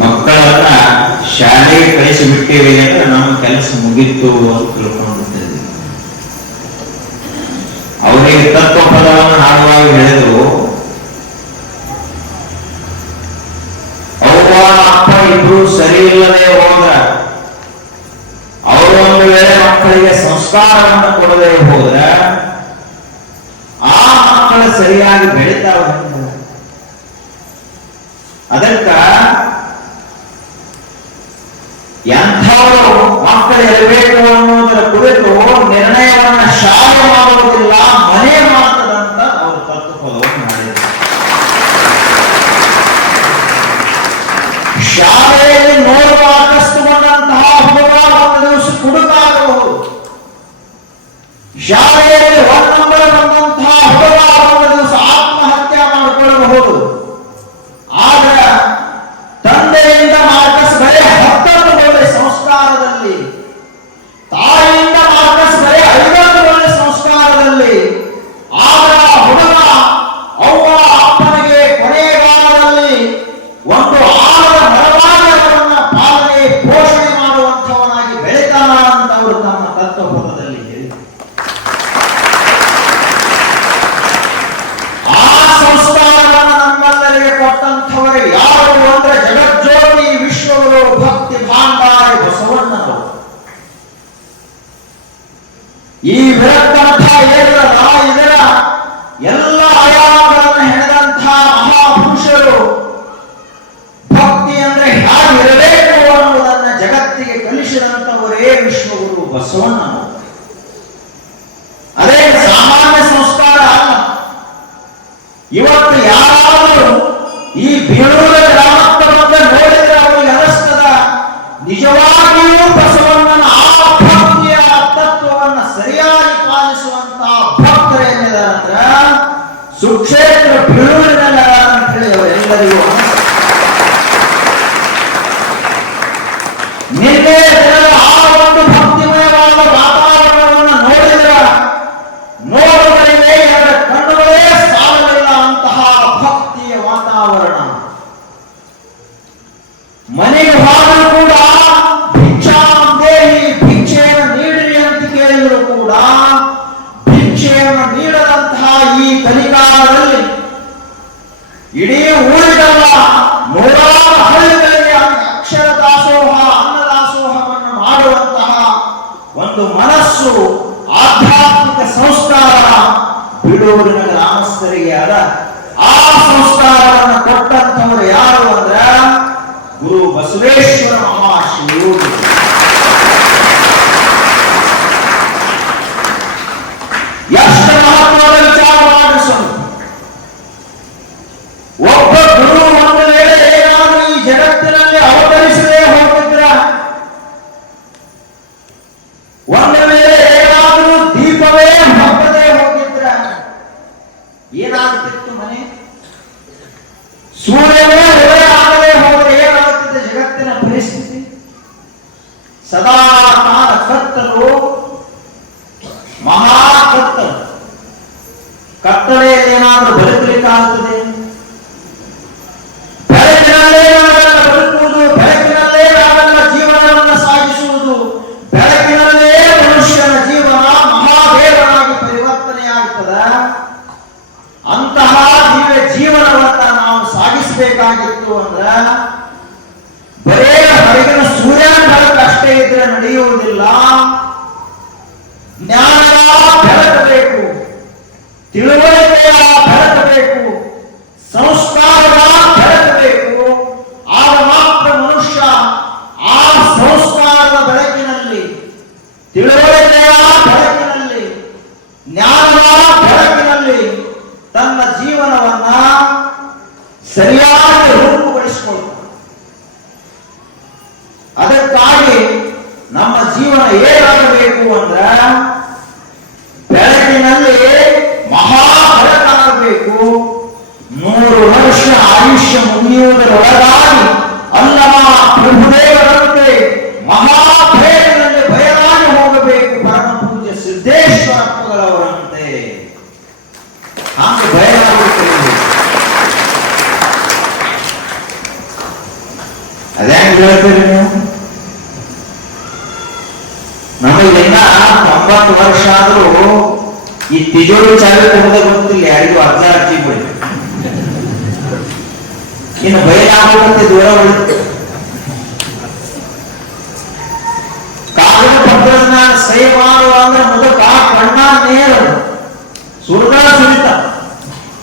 ಮಕ್ಕಳನ್ನ ಶಾಲೆಗೆ ಕಳಿಸಿಬಿಟ್ಟೇವಿ ಅಂದ್ರೆ ನಮ್ಮ ಕೆಲಸ ಮುಗಿತು ಅಂತ ತಿಳ್ಕೊಂಡಿದ್ದೇವೆ. ಅವರಿಗೆ ತತ್ವ ಪದವನ್ನು ಹಾಡುವಾಗ ಹೇಳಿದ್ರು, ಅವ್ವ ಅಪ್ಪ ಇಬ್ರು ಸರಿ ಇಲ್ಲದೆ ಹೋದ್ರ, ಅವರು ಒಂದು ವೇಳೆ ಮಕ್ಕಳಿಗೆ ಸಂಸ್ಕಾರವನ್ನು ಕೊಡದೆ ಹೋದ್ರ ಆ ಮಕ್ಕಳು ಸರಿಯಾಗಿ ಬೆಳೀತಾವ. ಅದಕ್ಕ ಎಂಥವರು ಮಕ್ಕಳು ಇರಬೇಕು ಅನ್ನೋದರ ಕುರಿತು ನಿರ್ಣಯವನ್ನ ಶಾಲೆ ಮಾಡುವುದಿಲ್ಲ, ಮನೆ ಮಾಡ್ತದಂತ ಅವರು ತತ್ವಪದವನ್ನು ಮಾಡಿದರು. ಶಾಲೆಯಲ್ಲಿ ನೋಡುವ ಆಕಷ್ಟುಗೊಂಡಂತಹ ಹುಡುಗ ಒಂದು ದಿವಸ ಕುಡುಕಾಗಬಹುದು. ಶಾಲೆಯಲ್ಲಿ ಒಂದೊಂದರ ಬಂದಂತಹ ಹುಡುಗ ಒಂದು ದಿವಸ ಆತ್ಮಹತ್ಯೆ ಮಾಡಿಕೊಳ್ಳಬಹುದು. ಆದ್ರೆ ತಂದೆಯಿಂದ ಮಾರ್ಕಸ್ ಬರೀ 10 ಒಳ್ಳೆ ಸಂಸ್ಕಾರದಲ್ಲಿ, ತಾಯಿಯಿಂದ ಮಾರ್ಕಸ್ ಬರೀ 50 ಒಳ್ಳೆ ಸಂಸ್ಕಾರದಲ್ಲಿ, ಆಗ ಹುಡುಗ ಅವ್ವ ಅಪ್ಪನಿಗೆ ಕೊನೆಗಾಲದಲ್ಲಿ ಒಂದು ಆಳದ ಮರವಾಗಿ ಅವರನ್ನ ಪಾಲನೆ ಪೋಷಣೆ ಮಾಡುವಂಥವನಾಗಿ ಬೆಳೀತಾನ ಅಂತ ಅವರು ತಮ್ಮ ತತ್ವಬೋಧದಲ್ಲಿ ಹೇಳಿದರು. ಆ ಸಂಸ್ಕಾರವನ್ನು ನಮ್ಮೆಲ್ಲರಿಗೆ ಕೊಟ್ಟಂಥವರು ಯಾರು ಅಂದ್ರೆ ಜಗಜ್ಯೋತಿ ವಿಶ್ವಗುರು ಭಕ್ತಿ ಭಾಂಡಾರಿ ಬಸವಣ್ಣನವರು. ಈ ವಿರಕ್ತಮಠ ಏನಿರಲ್ಲ, ಇದರ ಎಲ್ಲ ಆಯಾಮಗಳನ್ನು ಹೆಣೆದಂತಹ ಮಹಾಪುರುಷರು ಭಕ್ತಿ ಅಂದ್ರೆ ಹೇಗಿರಬೇಕು ಅನ್ನುವುದನ್ನ ಜಗತ್ತಿಗೆ ಕಲಿಸಿದಂಥವರೇ ವಿಶ್ವಗುರು ಬಸವಣ್ಣನವರು. ಅದೇ ಸಾಮಾನ್ಯ ಸಂಸ್ಕಾರ ಅಲ್ಲ. ಇವತ್ತು ಯಾರಾದರೂ ಈ ಬೀಳೂರ ಗ್ರಾಮಕ್ಕೆ ಬಂದು ನೋಡಿದ್ರೆ ಅವರಿಗೆ ಅನಿಸ್ತದ, ನಿಜವಾಗಿಯೂ ಬಸವಣ್ಣನ ಆ ಭಕ್ತಿಯ ತತ್ವವನ್ನು ಸರಿಯಾಗಿ ಪಾಲಿಸುವಂತಹ ಭಕ್ತರೇನಿದಾರಂದ್ರ ಸುಕ್ಷೇತ್ರ ಬೀಳೂರಿನಲ್ಲಿ ಅಂತ ಹೇಳಿ ಅವರೆಲ್ಲರಿಗೂ ನಿನ್ನೆ ದಿನದ ಆ ಒಂದು ಭಕ್ತಿಮಯವಾದ ವಾತಾವರಣವನ್ನು ನೋಡುವವರಿಗೆ ಅವರ ಕಣ್ಣುಗಳೇ ಸಾಲಲಿಲ್ಲ ಅಂತಹ ಭಕ್ತಿಯ ವಾತಾವರಣ. ಮನೆಗೆ ಹೋದರೂ ಕೂಡ ಭಿಕ್ಷಾಂದೇಹಿ, ಭಿಕ್ಷೆಯನ್ನು ನೀಡಿರಿ ಅಂತ ಕೇಳಿದ್ರು ಕೂಡ ಭಿಕ್ಷೆಯನ್ನು ನೀಡದಂತಹ ಈ ಕಲಿಕಾಲದಲ್ಲಿ ಇಡೀ ಊರಿನಲ್ಲ ನೂರಾರು ಹಳ್ಳಿಗಳಿಗೆ ಅಕ್ಷರ ದಾಸೋಹ, ಅನ್ನದಾಸೋಹವನ್ನು ಮಾಡುವಂತಹ ಒಂದು ಮನಸ್ಸು, ಆಧ್ಯಾತ್ಮಿಕ ಸಂಸ್ಕಾರ ಬೀಳೂರಿನ ಗ್ರಾಮಸ್ಥರಿಗೆ ಅದ. ಆ ಸಂಸ್ಕಾರವನ್ನು ಕೊಟ್ಟಂಥವರು ಯಾರು ಅಂದ್ರೆ ಗುರು ಬಸವೇಶ್ವರ ಮಹಾಶ್ರೀಯು. ಎಷ್ಟು ಮಹತ್ವದ ವಿಚಾರವಾಗಿ ಸ್ವಾಮಿ. ಒಬ್ಬ ಗುರು ಒಂದು ವೇಳೆ ಏನಾದರೂ ಈ ಜಗತ್ತಿನಲ್ಲಿ ಅವತರಿಸದೇ ಹೋಗಿದ್ರ, ಒಂದು ವೇಳೆ ಏನಾದರೂ ದೀಪವೇ ಹಬ್ಬದೇ ಹೋಗಿದ್ರ ಏನಾಗ್ತಿತ್ತು ಮನೆ? ಸೂರ್ಯವೇ ಉದಯ ಆಗದೆ ಹೋದರೆ ಏನಾಗುತ್ತಿದೆ ಜಗತ್ತಿನ ಪರಿಸ್ಥಿತಿ? ಸದಾ ಕಾಲ ಕತ್ತಲು, ಮಹಾ ಕತ್ತಲು. ಕತ್ತಲೆಯಲ್ಲಿ ಏನಾದರೂ ಬದುಕಲಿಕ್ಕಾಗುತ್ತದೆ? ಬೆಳಕಿನಲ್ಲೇ ನಾವೆಲ್ಲ ಬದುಕುವುದು, ಬೆಳಕಿನಲ್ಲೇ ನಾವೆಲ್ಲ ಜೀವನವನ್ನು ಸಾಗಿಸುವುದು, ಬೆಳಕಿನಲ್ಲೇ ಮನುಷ್ಯನ ಜೀವನ ಮಹಾದೇವನಾಗಿ ಪರಿವರ್ತನೆಯಾಗುತ್ತದೆ. ಅಂತಹ ದಿವ್ಯ ಜೀವನವನ್ನ ನಾವು ಸಾಗಿಸಬೇಕಾಗಿತ್ತು ಅಂದ್ರೆ ಬರೇ ಹೊರಗಿನ ಸೂರ್ಯನ ಬೆಳಕು ಅಷ್ಟೇ ಇದ್ರೆ ನಡೆಯುವುದಿಲ್ಲ. ಜ್ಞಾನದ ಬೆಳಕಬೇಕು, ತಿಳುವಳಿಕೆಯ ಬೆಳಕಬೇಕು, ಸಂಸ್ಕಾರದ ಬೆಳಕಬೇಕು. ಆಗ ಮಾತ್ರ ಮನುಷ್ಯ ಆ ಸಂಸ್ಕಾರದ ಬೆಳಕಿನಲ್ಲಿ, ತಿಳುವಳಿಕೆಯ ಬೆಳಕಿನಲ್ಲಿ, ಜ್ಞಾನದ ಬೆಳಕಿನಲ್ಲಿ ತನ್ನ ಜೀವನವನ್ನ ಸರಿಯಾಗಿ ರೂಪುಗೊಳಿಸಿಕೊಳ್ತಾನೆ. ಅದಕ್ಕಾಗಿ ನಮ್ಮ ಜೀವನ ಏನಾಗಬೇಕು ಅಂದ್ರೆ ಬೆಳಕಿನಲ್ಲಿ ಮಹಾ ಬೆಳಕಾಗಬೇಕು. 100 ವರ್ಷ ಆಯುಷ್ಯ ಮುಗಿಯುವುದರೊಳಗಾಗಿ ಅಲ್ಲಮ ಪ್ರಭುದೇವರಂತೆ ಮಹಾಭೇದದಲ್ಲಿ ಬಯಲಾಗಿ ಹೋಗಬೇಕು ಪರಮ ಪೂಜ್ಯ ಸಿದ್ದೇಶ್ವರಪ್ಪಗಳವರಂತೆ. ಹಾಗೆ ಬಯಲಾಗುತ್ತದೆ. ಹೇಳ್ತೀರಿ ನೀವು? ನಮಗೆಲ್ಲ 90 ವರ್ಷ ಆದ್ರೂ ಈ ತಿಜೋರಿ ಚಾವಿ ಕೊಡೋದೇ ಗೊತ್ತಿಲ್ಲ ಯಾರಿಗೂ. ಅರ್ಧ ಅರ್ಜಿ ಬಿಡಿ, ಇನ್ನು ಬಯಲಾಗುವಂತೆ ದೂರ ಉಳಿತು. ಕಾಗದ ಪತ್ರನ ಸಹಿ ಮಾಡುವ ಅಂದ್ರೆ ಮುದಕ ಕಣ್ಣ ನೇರು ಸುರಿದ ಸುರಿತ.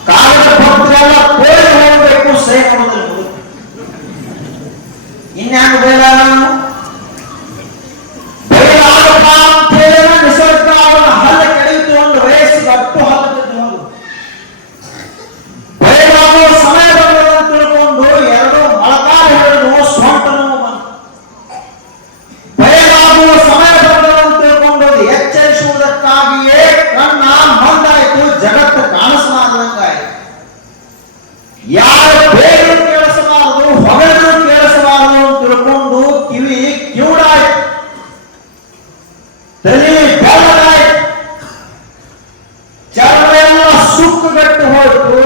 ಕಾಗದ ಪತ್ರ ಎಲ್ಲ ಕೋರಿ ಹೋಗ್ಬೇಕು, ಸಹಿ ಮಾಡೋದಿಲ್ಲ ಮುದುಕ. ಇನ್ಯಾಕ ಬಯಲಾಗಪ್ಪ ಅಂತ ಹೇಳಿದ ನಿಸರ್ಗ ಅವನ ಹಲ್ಲ ಕೆಡಿತು. ಒಂದು ವಯಸ್ಸಿಗೆ ಅಟ್ಟು ಹಲ್ಲದಿದ್ದು ಒಂದು ಬಯಲಾಗುವ ಸಮಯ ಬಂದದಂತ ತಿಳ್ಕೊಂಡು ಎರಡು ಮೊಳಕಾಲು ಹಿಡಿದು ಸ್ವಂತ ನೋವು ಬಂತು. ಬಯಲಾಗುವ ಸಮಯ ಬಂದದಂತ ತಿಳ್ಕೊಂಡು ಎಚ್ಚರಿಸುವುದಕ್ಕಾಗಿಯೇ ಕಣ್ಣ ಮಂದಾಯಿತು, ಜಗತ್ತು ಕಾಣಿಸಲಾದಂಗಾಯಿತು. ಯಾರು ಬೇರು ಕೇಳಿಸಬಾರದು, ಹೊಗಳಿದ್ರು ಕೇಳಿಸಬಾರದು ಅಂತ ತಿಳ್ಕೊಂಡು ಕಿವಿ ಕಿವುಡಾಯಿತು, ತಲೆ ಬೆಳ್ಳಗಾಯಿತು, ಚರ್ಮೆಲ್ಲ ಸುಕ್ಕುಗಟ್ಟು ಹೋಯಿತು.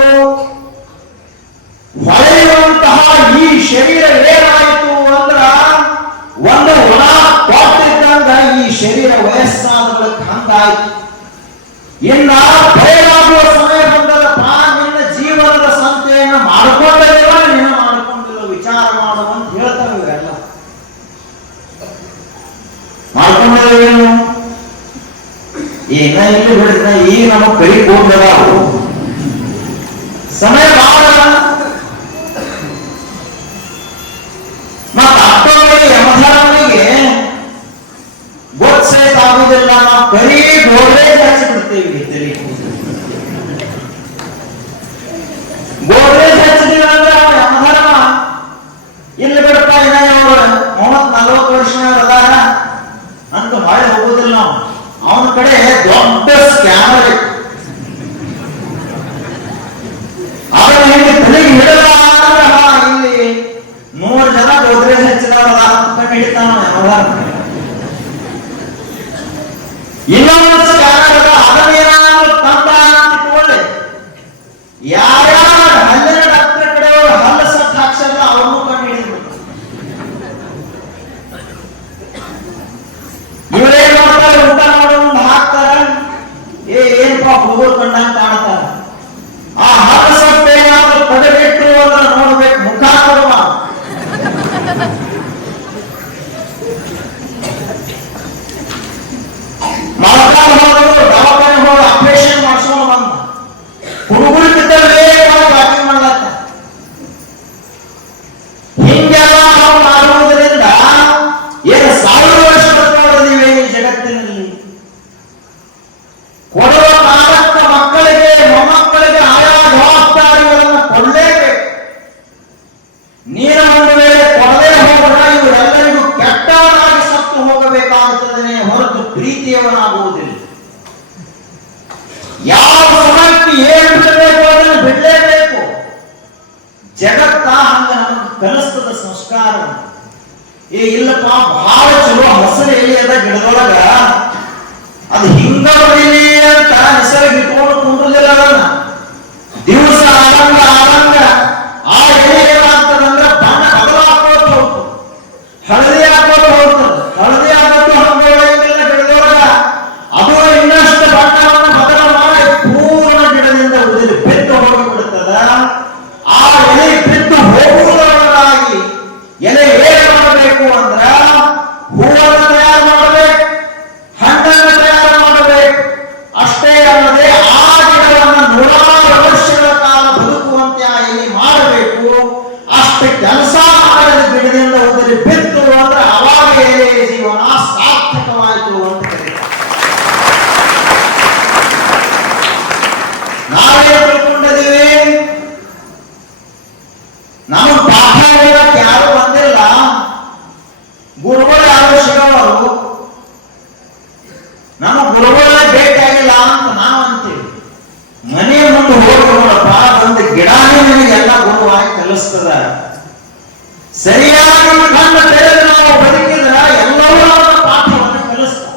ಹೊಳೆಯುವಂತಹ ಈ ಶರೀರ ಏನಾಯಿತು ಅಂದ್ರ ಒಂದು ಒಣ ಕೊಟ್ಟಿದ್ದಂಗ ಈ ಶರೀರ ವಯಸ್ಸಾದ ಬಳಿಕ ಹಂಗಾಯಿತು. ಇನ್ನ ಬಯಲಾಗುವ ಸಮಯ ಬಂದದಪ್ಪ, ನಿನ್ನ ಜೀವನದ ಸಂತೆಯನ್ನು ಮಾಡಿಕೊಂಡಿಲ್ಲ, ನಿನ್ನ ಮಾಡಿಕೊಂಡಿಲ್ಲ, ವಿಚಾರ ಮಾಡುವಂತ ಹೇಳ್ತಾವೆ ಇವೆಲ್ಲ. ಮಾಡ್ಕೊಂಡಿದ್ದೇನು ಏನ ಇಲ್ಲಿ ಬಿಡಿದ ಈಗ ನಮಗ್ ಕೈ ಕೂದಲಾವು ಸಮಯ ಬಹಳ. ಮತ್ತ ಅಕ್ಟೋಬರ್ ಯಮಧರ್ಮನಿಗೆ ಗೊತ್ತಾಗುವುದಿಲ್ಲ, ನಾವು ಕರಿ ಗೋಡ್ರೇಜ್ ಹಚ್ಚಿ ಬಿಡ್ತೇವೆ. ತಲೆ ಗೋಡ್ರೇಜ್ ಹಚ್ಚಿದೀವಿ ಅಂದ್ರೆ ಅವ್ರ ಯಮಧರ್ಮ ಇಲ್ಲಿ ಬಿಡ್ತಾ ಇನ್ನ ಅವರು 30-40 ವರ್ಷ ಅದಾರ ಅಂತ ಹೊಳೆ ಹೋಗುದಿಲ್ಲ. ನಾವು ಅವನ ಕಡೆ ದೊಡ್ಡ ಸ್ಕ್ಯಾನರ್ ಇತ್ತು, ಅವನ ಹಿಂಗೆ ತಲೆಗೆ ಹಿಡಿದ ಇಲ್ಲಿ 100 ಜನ ಗೋದ್ರೇಜ್ ಹಚ್ಚಿದವರಲ್ಲ ಅಂತ ಹಿಡಿತಾನ ಯಮಧರ್ಮ. ಇನ್ನೊಂದು ಸ್ಕ್ಯಾನರ್ ಅದ, ಅದನ್ನೇನಾದ್ರೂ ತಂದ ಅಂತ ಇಟ್ಕೊಳ್ಳಿ, ಯಾರ್ಯಾರ ಹಲ್ಲಿನ ಡಾಕ್ಟರ್ ಕಡೆ ಹಲ್ಲು ಸತ್ತು ಹಾಕ್ಸಲ್ಲ ಅವ್ರನ್ನೂ ಕಂಡು ಹಿಡಿದ್ರು. ಇವರೇನ್ ಮಾಡ್ತಾರೆ, ಊಟ ಮಾಡೋ ಮುಂದೆ ಹಾಕ್ತಾರ, ಏನಪ್ಪಾ ಹುಡುಗರು ಕಂಡಂತ ಕಾಣ್ತಾರ. ಆ ಹಲ್ಲು ಸತ್ತು ಏನಾದ್ರೂ ಪದವಿಟ್ರು ಅಂದ್ರೆ ನೋಡ್ಬೇಕು, ಮುಖ ಕೊಡುವ. ಮೊಳಕಾಲು ಹೋದ್ರು, ದವಾಖಾನೆ ಹೋಗಿ ಆಪರೇಷನ್ ಮಾಡಿಸ್ಕೊಂಡು ಬಂದ ಹುಡುಗರು ಬಿದ್ದರೆ ಬಾಕಿ ಮಾಡ್ಲತ್ತ. ಹಿಂಗೆಲ್ಲ ನಾವು ಮಾಡುವುದರಿಂದ ಏನು 1000 ವರ್ಷ ಬದುಕೋದಿವೆ ಈ ಜಗತ್ತಿನಲ್ಲಿ. ಕೊಡುವ ಕಾಲಕ್ಕೆ ಮಕ್ಕಳಿಗೆ ಮೊಮ್ಮಕ್ಕಳಿಗೆ ಆಯಾ ಜವಾಬ್ದಾರಿಗಳನ್ನು ಕೊಡಲೇಬೇಕು. ನೀನು ಒಂದು ವೇಳೆ ಕೊಡದೇ ಹೋದರೆ ಇವರೆಲ್ಲರಿಗೂ ಕೆಟ್ಟವನಾಗಿ ಸತ್ತು ಹೋಗಬೇಕಾಗುತ್ತದೆ ಹೊರತು ಪ್ರೀತಿಯವನಾಗುವುದಿಲ್ಲ. ಯಾವ ಸಮಯಕ್ಕೆ ಏನು ಬಿಡಬೇಕು ಅದನ್ನು ಬಿಡಲೇಬೇಕು. ಜಗತ್ತ ಹಂಗ ನಮಗೆ ಕಲಿಸ್ತದ ಸಂಸ್ಕಾರ. ಇಲ್ಲಪ್ಪ ಬಹಳ ಚಲೋ ಹಸಿರು ಎಲೆ ಅದ ಗಿಡದೊಳಗ, ಅದು ಹಿಂಗ ಹೊಡಿಲಿ ಅಂತ ನಿಸರ್ಗ ಇಟ್ಕೊಂಡು ಕುಂದ್ರಲಿಲ್ಲ. ಅದನ್ನ ದಿವಸ ಆದಂಗ ಆದಂಗ ಆ ಎಲೆ ಏನಾಗ್ತದಂದ್ರೆ ಬಣ್ಣ ಬದಲಾಕೋತ ಹೋಗ್ತದೆ, ಹಳದಿ ಹಾಕೋತ ಹೋಗ್ತದೆ. ಹಳದಿ ಹಾಕೋದು ಹಂಗ ಹೊಡೆಯಂಗಿಲ್ಲ ಗಿಡದೊಳಗ, ಅದು ಇನ್ನಷ್ಟು ಬಣ್ಣವನ್ನು ಬದಲ ಮಾಡಿ ಪೂರ್ಣ ಗಿಡದಿಂದ ಉದಿರಿ ಬಿದ್ದು ಹೋಗಿಬಿಡ್ತದ. ಆ ಎಲೆ ಬಿದ್ದು ಹೋಗುವುದರೊಳಗಾಗಿ ಎಲೆ ಏನ್ ಮಾಡಬೇಕು ಅಂದ್ರ ಹೂವನ್ನು ತಯಾರು ಮಾಡಬೇಕು, ಹಣ್ಣನ್ನು ತಯಾರು ಮಾಡಬೇಕು. ಅಷ್ಟೇ ಅಲ್ಲದೆ ಆ ಗಿಡವನ್ನು 100 ವರ್ಷಗಳ ಕಾಲ ಬದುಕುವಂತೆ ಆ ಎಲೆ ಮಾಡಬೇಕು. ಅಷ್ಟು ಕೆಲಸ ಮಾಡಿದ ಗಿಡದಿಂದ ಉದಿರಿ ಬಿತ್ತು ಅಂದ್ರೆ ಅವಾಗ ಎಲೆ ಜೀವನ ಸಾರ್ಥಕವಾಯಿತು ಅಂತ ಕರೀತಾರೆ. ನಾವೇನು ತಿಳ್ಕೊಂಡಿದ್ದೀವಿ, ನಮಗೆ ಪಾಠ ಹೇಳಕ್ಕೆ ಯಾರು ಬಂದಿಲ್ಲ, ಗುರುಗಳು ಯಾರು ಸಿಗೋರು, ನಮ್ಮ ಗುರುಗಳೇ ಭೇಟಿಯಾಗಿಲ್ಲ ಅಂತ ನಾವು ಅಂತೀವಿ. ಮನೆ ಮುಂದೆ ಹೋಗಿ ನೋಡಪ್ಪ, ಒಂದು ಗಿಡನೇ ನಿನಗೆಲ್ಲ ಗುರುವಾಗಿ ಕಲಿಸ್ತದ. ಸರಿಯಾಗಿ ಕಣ್ಣು ತೆರೆದು ನಾವು ಬದುಕಿದ್ರ ಎಲ್ಲವೂ ನಮ್ಮ ಪಾಠವನ್ನು ಕಲಿಸ್ತಾವ.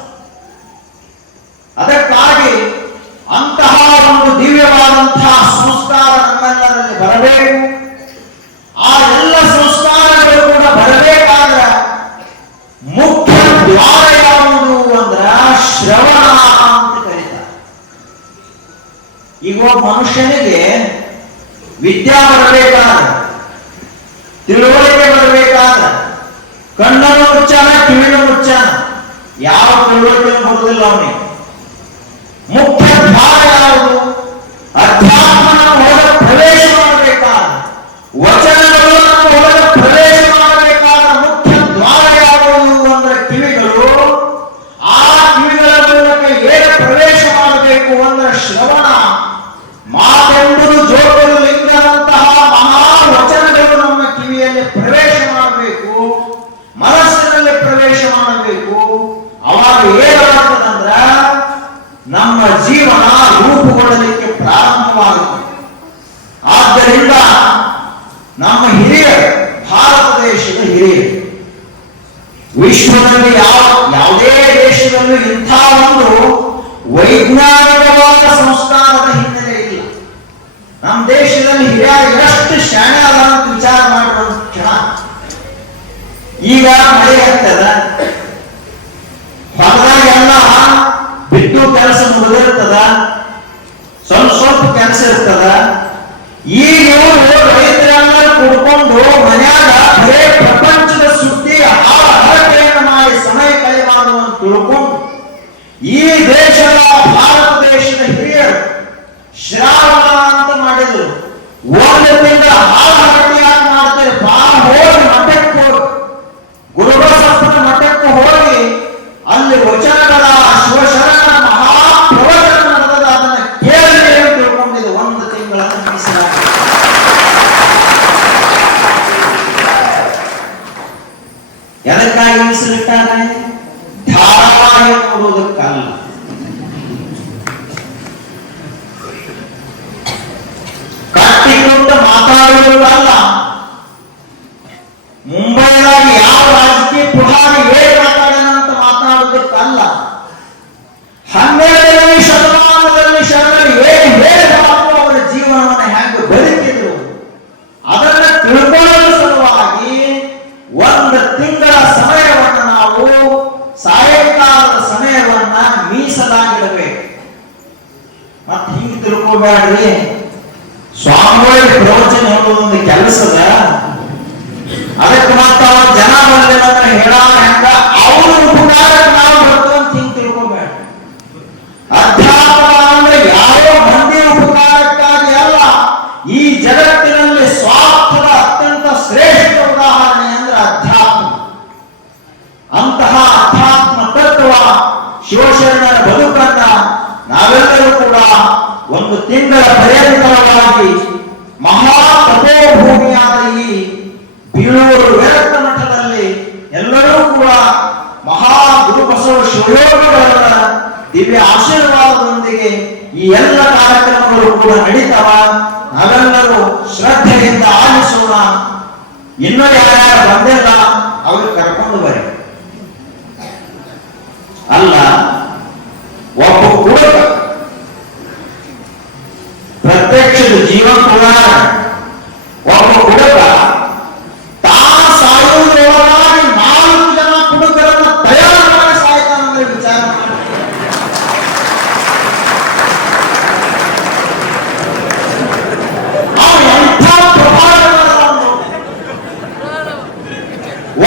ಅದಕ್ಕಾಗಿ ಅಂತಹ ಒಂದು ದಿವ್ಯವಾದಂತಹ ಸಂಸ್ಕಾರ ನಮ್ಮೆಲ್ಲರಲ್ಲಿ ಬರಬೇಕು. ಆ ಎಲ್ಲ ಸಂಸ್ಕಾರಗಳು ಕೂಡ ಬರಬೇಕಾದ ಮನುಷ್ಯನಿಗೆ ವಿದ್ಯಾ ಬರಬೇಕಾದ್ರೆ, ತಿಳುವಳಿಕೆ ಬರಬೇಕಾದ್ರೆ ಕಣ್ಣನ್ನು ಮುಚ್ಚಾನ, ಕಿವಿಯನ್ನು ಮುಚ್ಚಾನ, ಯಾವ ತಿಳುವಳಿಕೆ ಬರುವುದಿಲ್ಲ ಅವನಿಗೆ. ಮುಖ್ಯ ದ್ವಾರ ಯಾವುದು? ಅಧ್ಯಾತ್ಮನ ಒಳಗೆ ಪ್ರವೇಶ ಮಾಡಬೇಕಾದ್ರೆ, ವಚನಗಳು ನಮ್ಮ ಒಳಗೆ ಪ್ರವೇಶ ಮಾಡಬೇಕಾದ್ರೆ ಮುಖ್ಯ ದ್ವಾರ ಯಾವುದು ಅಂದ್ರೆ ಕಿವಿಗಳು. ಆ ಕಿವಿಗಳ ಮೂಲಕ ಏನು ಪ್ರವೇಶ ಮಾಡಬೇಕು ಅಂದ್ರೆ ಶ್ರವಣ. ಮಾತೆಂಬುದು ಜ್ಯೋತಿರ್ಲಿಂಗದಂತಹ ಮಹಾ ವಚನಗಳು ನಮ್ಮ ಕಿವಿಯಲ್ಲಿ ಪ್ರವೇಶ ಮಾಡಬೇಕು, ಮನಸ್ಸಿನಲ್ಲಿ ಪ್ರವೇಶ ಮಾಡಬೇಕು. ಅವಾಗ ಏನಾಗ್ತದಂದ್ರ ನಮ್ಮ ಜೀವನ ರೂಪುಗೊಳ್ಳಲಿಕ್ಕೆ ಪ್ರಾರಂಭವಾಗುತ್ತೆ. ಆದ್ದರಿಂದ ನಮ್ಮ ಹಿರಿಯರು, ಭಾರತ ದೇಶದ ಹಿರಿಯರು, ವಿಶ್ವದಲ್ಲಿ ಯಾವುದೇ ದೇಶದಲ್ಲೂ ಇಂಥ ಒಂದು ವೈಜ್ಞಾನಿಕವಾದ ಸಂಸ್ಕಾರದ ಹಿನ್ನೆಲೆ ಇಲ್ಲ. ನಮ್ಮ ದೇಶದಲ್ಲಿ ಹಿರಿಯರು ಎಷ್ಟು ಶಾಣೆ ಅದ ಅಂತ ವಿಚಾರ ಮಾಡುವ ಕ್ಷಣ. ಈಗ ಮಳೆ ಆಗ್ತದ, ಹೊಲದಾಗೆಲ್ಲ ಬಿಟ್ಟು ಕೆಲಸ ಮುಗಿದಿರ್ತದ, ಸ್ವಲ್ಪ ಕೆಲಸ ಇರ್ತದ. ಈಗ ರೈತರೆಲ್ಲ ಕುಡ್ಕೊಂಡು ಮನ್ಯಾಗ ಬರೇ ಪ್ರಪಂಚದ ಸುದ್ದಿ ಹರಟೆಯನ್ನು ಮಾಡಿ ಸಮಯ ಕಳೆಯಬಾರದು ಅಂತ ತಿಳ್ಕೊಂಡು ಈ ದೇಶದ, ಭಾರತ ದೇಶದ ಹಿರಿಯರು ಶ್ರಾವಣ ಅಂತ ಮಾಡಿದ್ರು. ಒಂದು ತಿಂಗಳ ಹರಟೆಯಾಗಿ ಮಾಡ್ತಾರೆ. ಹೋಗಿ ಮಠಕ್ಕೆ ಹೋಗಿ, ಗುರುಬಸಪ್ಪನ ಮಠಕ್ಕೆ ಹೋಗಿ ಅಲ್ಲಿ ವಚನಗಳ ಶಿವಶರಣ ಮಹಾಪ್ರವಚನ ನಡೆದ ಅದನ್ನ ಕೇಳಿ ತಿಳ್ಕೊಂಡಿದ್ದು. ಒಂದು ತಿಂಗಳನ್ನು ಮೀಸಲಾಗಿ ಎದಕ್ಕಾಗಿ ಮೀಸಲಿಟ್ಟಾರೆ? ಧಾರಾವಾಹಿ ನೋಡುವುದಕ್ಕಲ್ಲ. ಕಟ್ಟಿಕೊಂಡು ಮಾತಾಡುವುದಲ್ಲ. ಮುಂಬೈದಾಗ ಯಾವ ರಾಜಕೀಯ ಪುಢಾರಿ ಏನ್ ಮಾತಾಡೋಣ ಅಂತ ಮಾತನಾಡುವುದಕ್ಕಲ್ಲ. 12ನೇ ಶತಮಾನದಲ್ಲಿ ಶರಣರು ಏನು ಹೇಳಬಾರದು, ಅವರ ಜೀವನವನ್ನು ಹೇಗೆ ಬದುಕಿದ್ರು ಅದನ್ನು ತಿಳ್ಕೊಳ್ಳಲು ಸಲುವಾಗಿ ಒಂದು ತಿಂಗಳ ಸಮಯವನ್ನು ನಾವು ಸಾಯಂಕಾಲದ ಸಮಯವನ್ನ ಮೀಸಲಾಗಿಡಬೇಕು. ಮತ್ತೆ ಹಿಂಗೆ ತಿಳ್ಕೊಬೇಡ್ರಿ, ಸ್ವಾಮಿಗಳಿಗೆ ಪ್ರವಚನ ಹೇಳುವುದೊಂದು ಕೆಲಸದ, ಅದಕ್ಕೆ ಮತ್ತೆ ಜನ ಬಂದಿಲ್ಲ ಹೇಳ ಹೆಂಗ ಅವ್ರ ಉಪಕಾರಕ್ಕೆ ನಾವು ಬರ್ತೇವೆ ಅಂತ ಹಿಂಗೆ ತಿಳ್ಕೊಬೇಡ. ಅಧ್ಯಾತ್ಮ ಅಂದ್ರೆ ಯಾವ ಮಂದಿ ಉಪಕಾರಕ್ಕಾಗಿ ಅಲ್ಲ, ಈ ಜಗತ್ತಿನಲ್ಲಿ ಸ್ವಾರ್ಥದ ಅತ್ಯಂತ ಶ್ರೇಷ್ಠ ಉದಾಹರಣೆ ಅಂದ್ರೆ ಅಧ್ಯಾತ್ಮ. ಅಂತಹ ಅಧ್ಯಾತ್ಮ ತತ್ವ ಶಿವಶರಣರ ಬದುಕನ್ನ ನಾವೆಲ್ಲರೂ ಕೂಡ ಒಂದು ತಿಂಗಳ ಪರ್ಯಂತರವಾಗಿ ಮಹಾ ತಪೋಭೂಮಿಯಾದ ಈ ಬೀಳೂರು ವಿರಕ್ತ ಮಠದಲ್ಲಿ ಎಲ್ಲರೂ ಕೂಡ ಮಹಾ ಗುರುಬಸವ ಶಿವಯೋಗಿಗಳ ದಿವ್ಯ ಆಶೀರ್ವಾದದೊಂದಿಗೆ ಈ ಎಲ್ಲ ಕಾರ್ಯಕ್ರಮಗಳು ಕೂಡ ನಡೀತಾವ. ನಾವೆಲ್ಲರೂ ಶ್ರದ್ಧೆಯಿಂದ ಆಲಿಸೋಣ. ಇನ್ನೂ ಯಾರ್ಯಾರು ಬಂದಿಲ್ಲ ಅವ್ರಿಗೆ ಕರ್ಕೊಂಡು ಬರಿ. ಅಲ್ಲ, ಒಬ್ಬ ಹುಡುಗ ಪ್ರತ್ಯಕ್ಷದ ಜೀವಂತ ಉದಾಹರಣೆ. ಒಬ್ಬ ಹುಡುಗ ತಾನು ಸಾಯುವುದರೊಳಗಾಗಿ 4 ಜನ ಹುಡುಗರನ್ನ ತಯಾರು ಮಾಡಿ ಸಾಯ್ತಾನಂದ್ರೆ ವಿಚಾರ ಮಾಡಿ. ಅವನು ಎಂಥ ಪ್ರಭಾವ.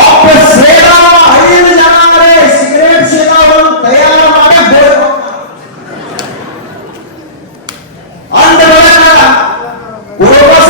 ಒಬ್ಬ ಸೇನಾವ 5 ಜನ ಸಿಗರೇಟ್ ಸೇನಾವನ್ನು ತಯಾರು ಮಾಡಿ ಬೇಕು. ಅಂದ ಗುರುಬಸ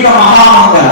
ಈಗ ಮಹಾಮಂಗಲ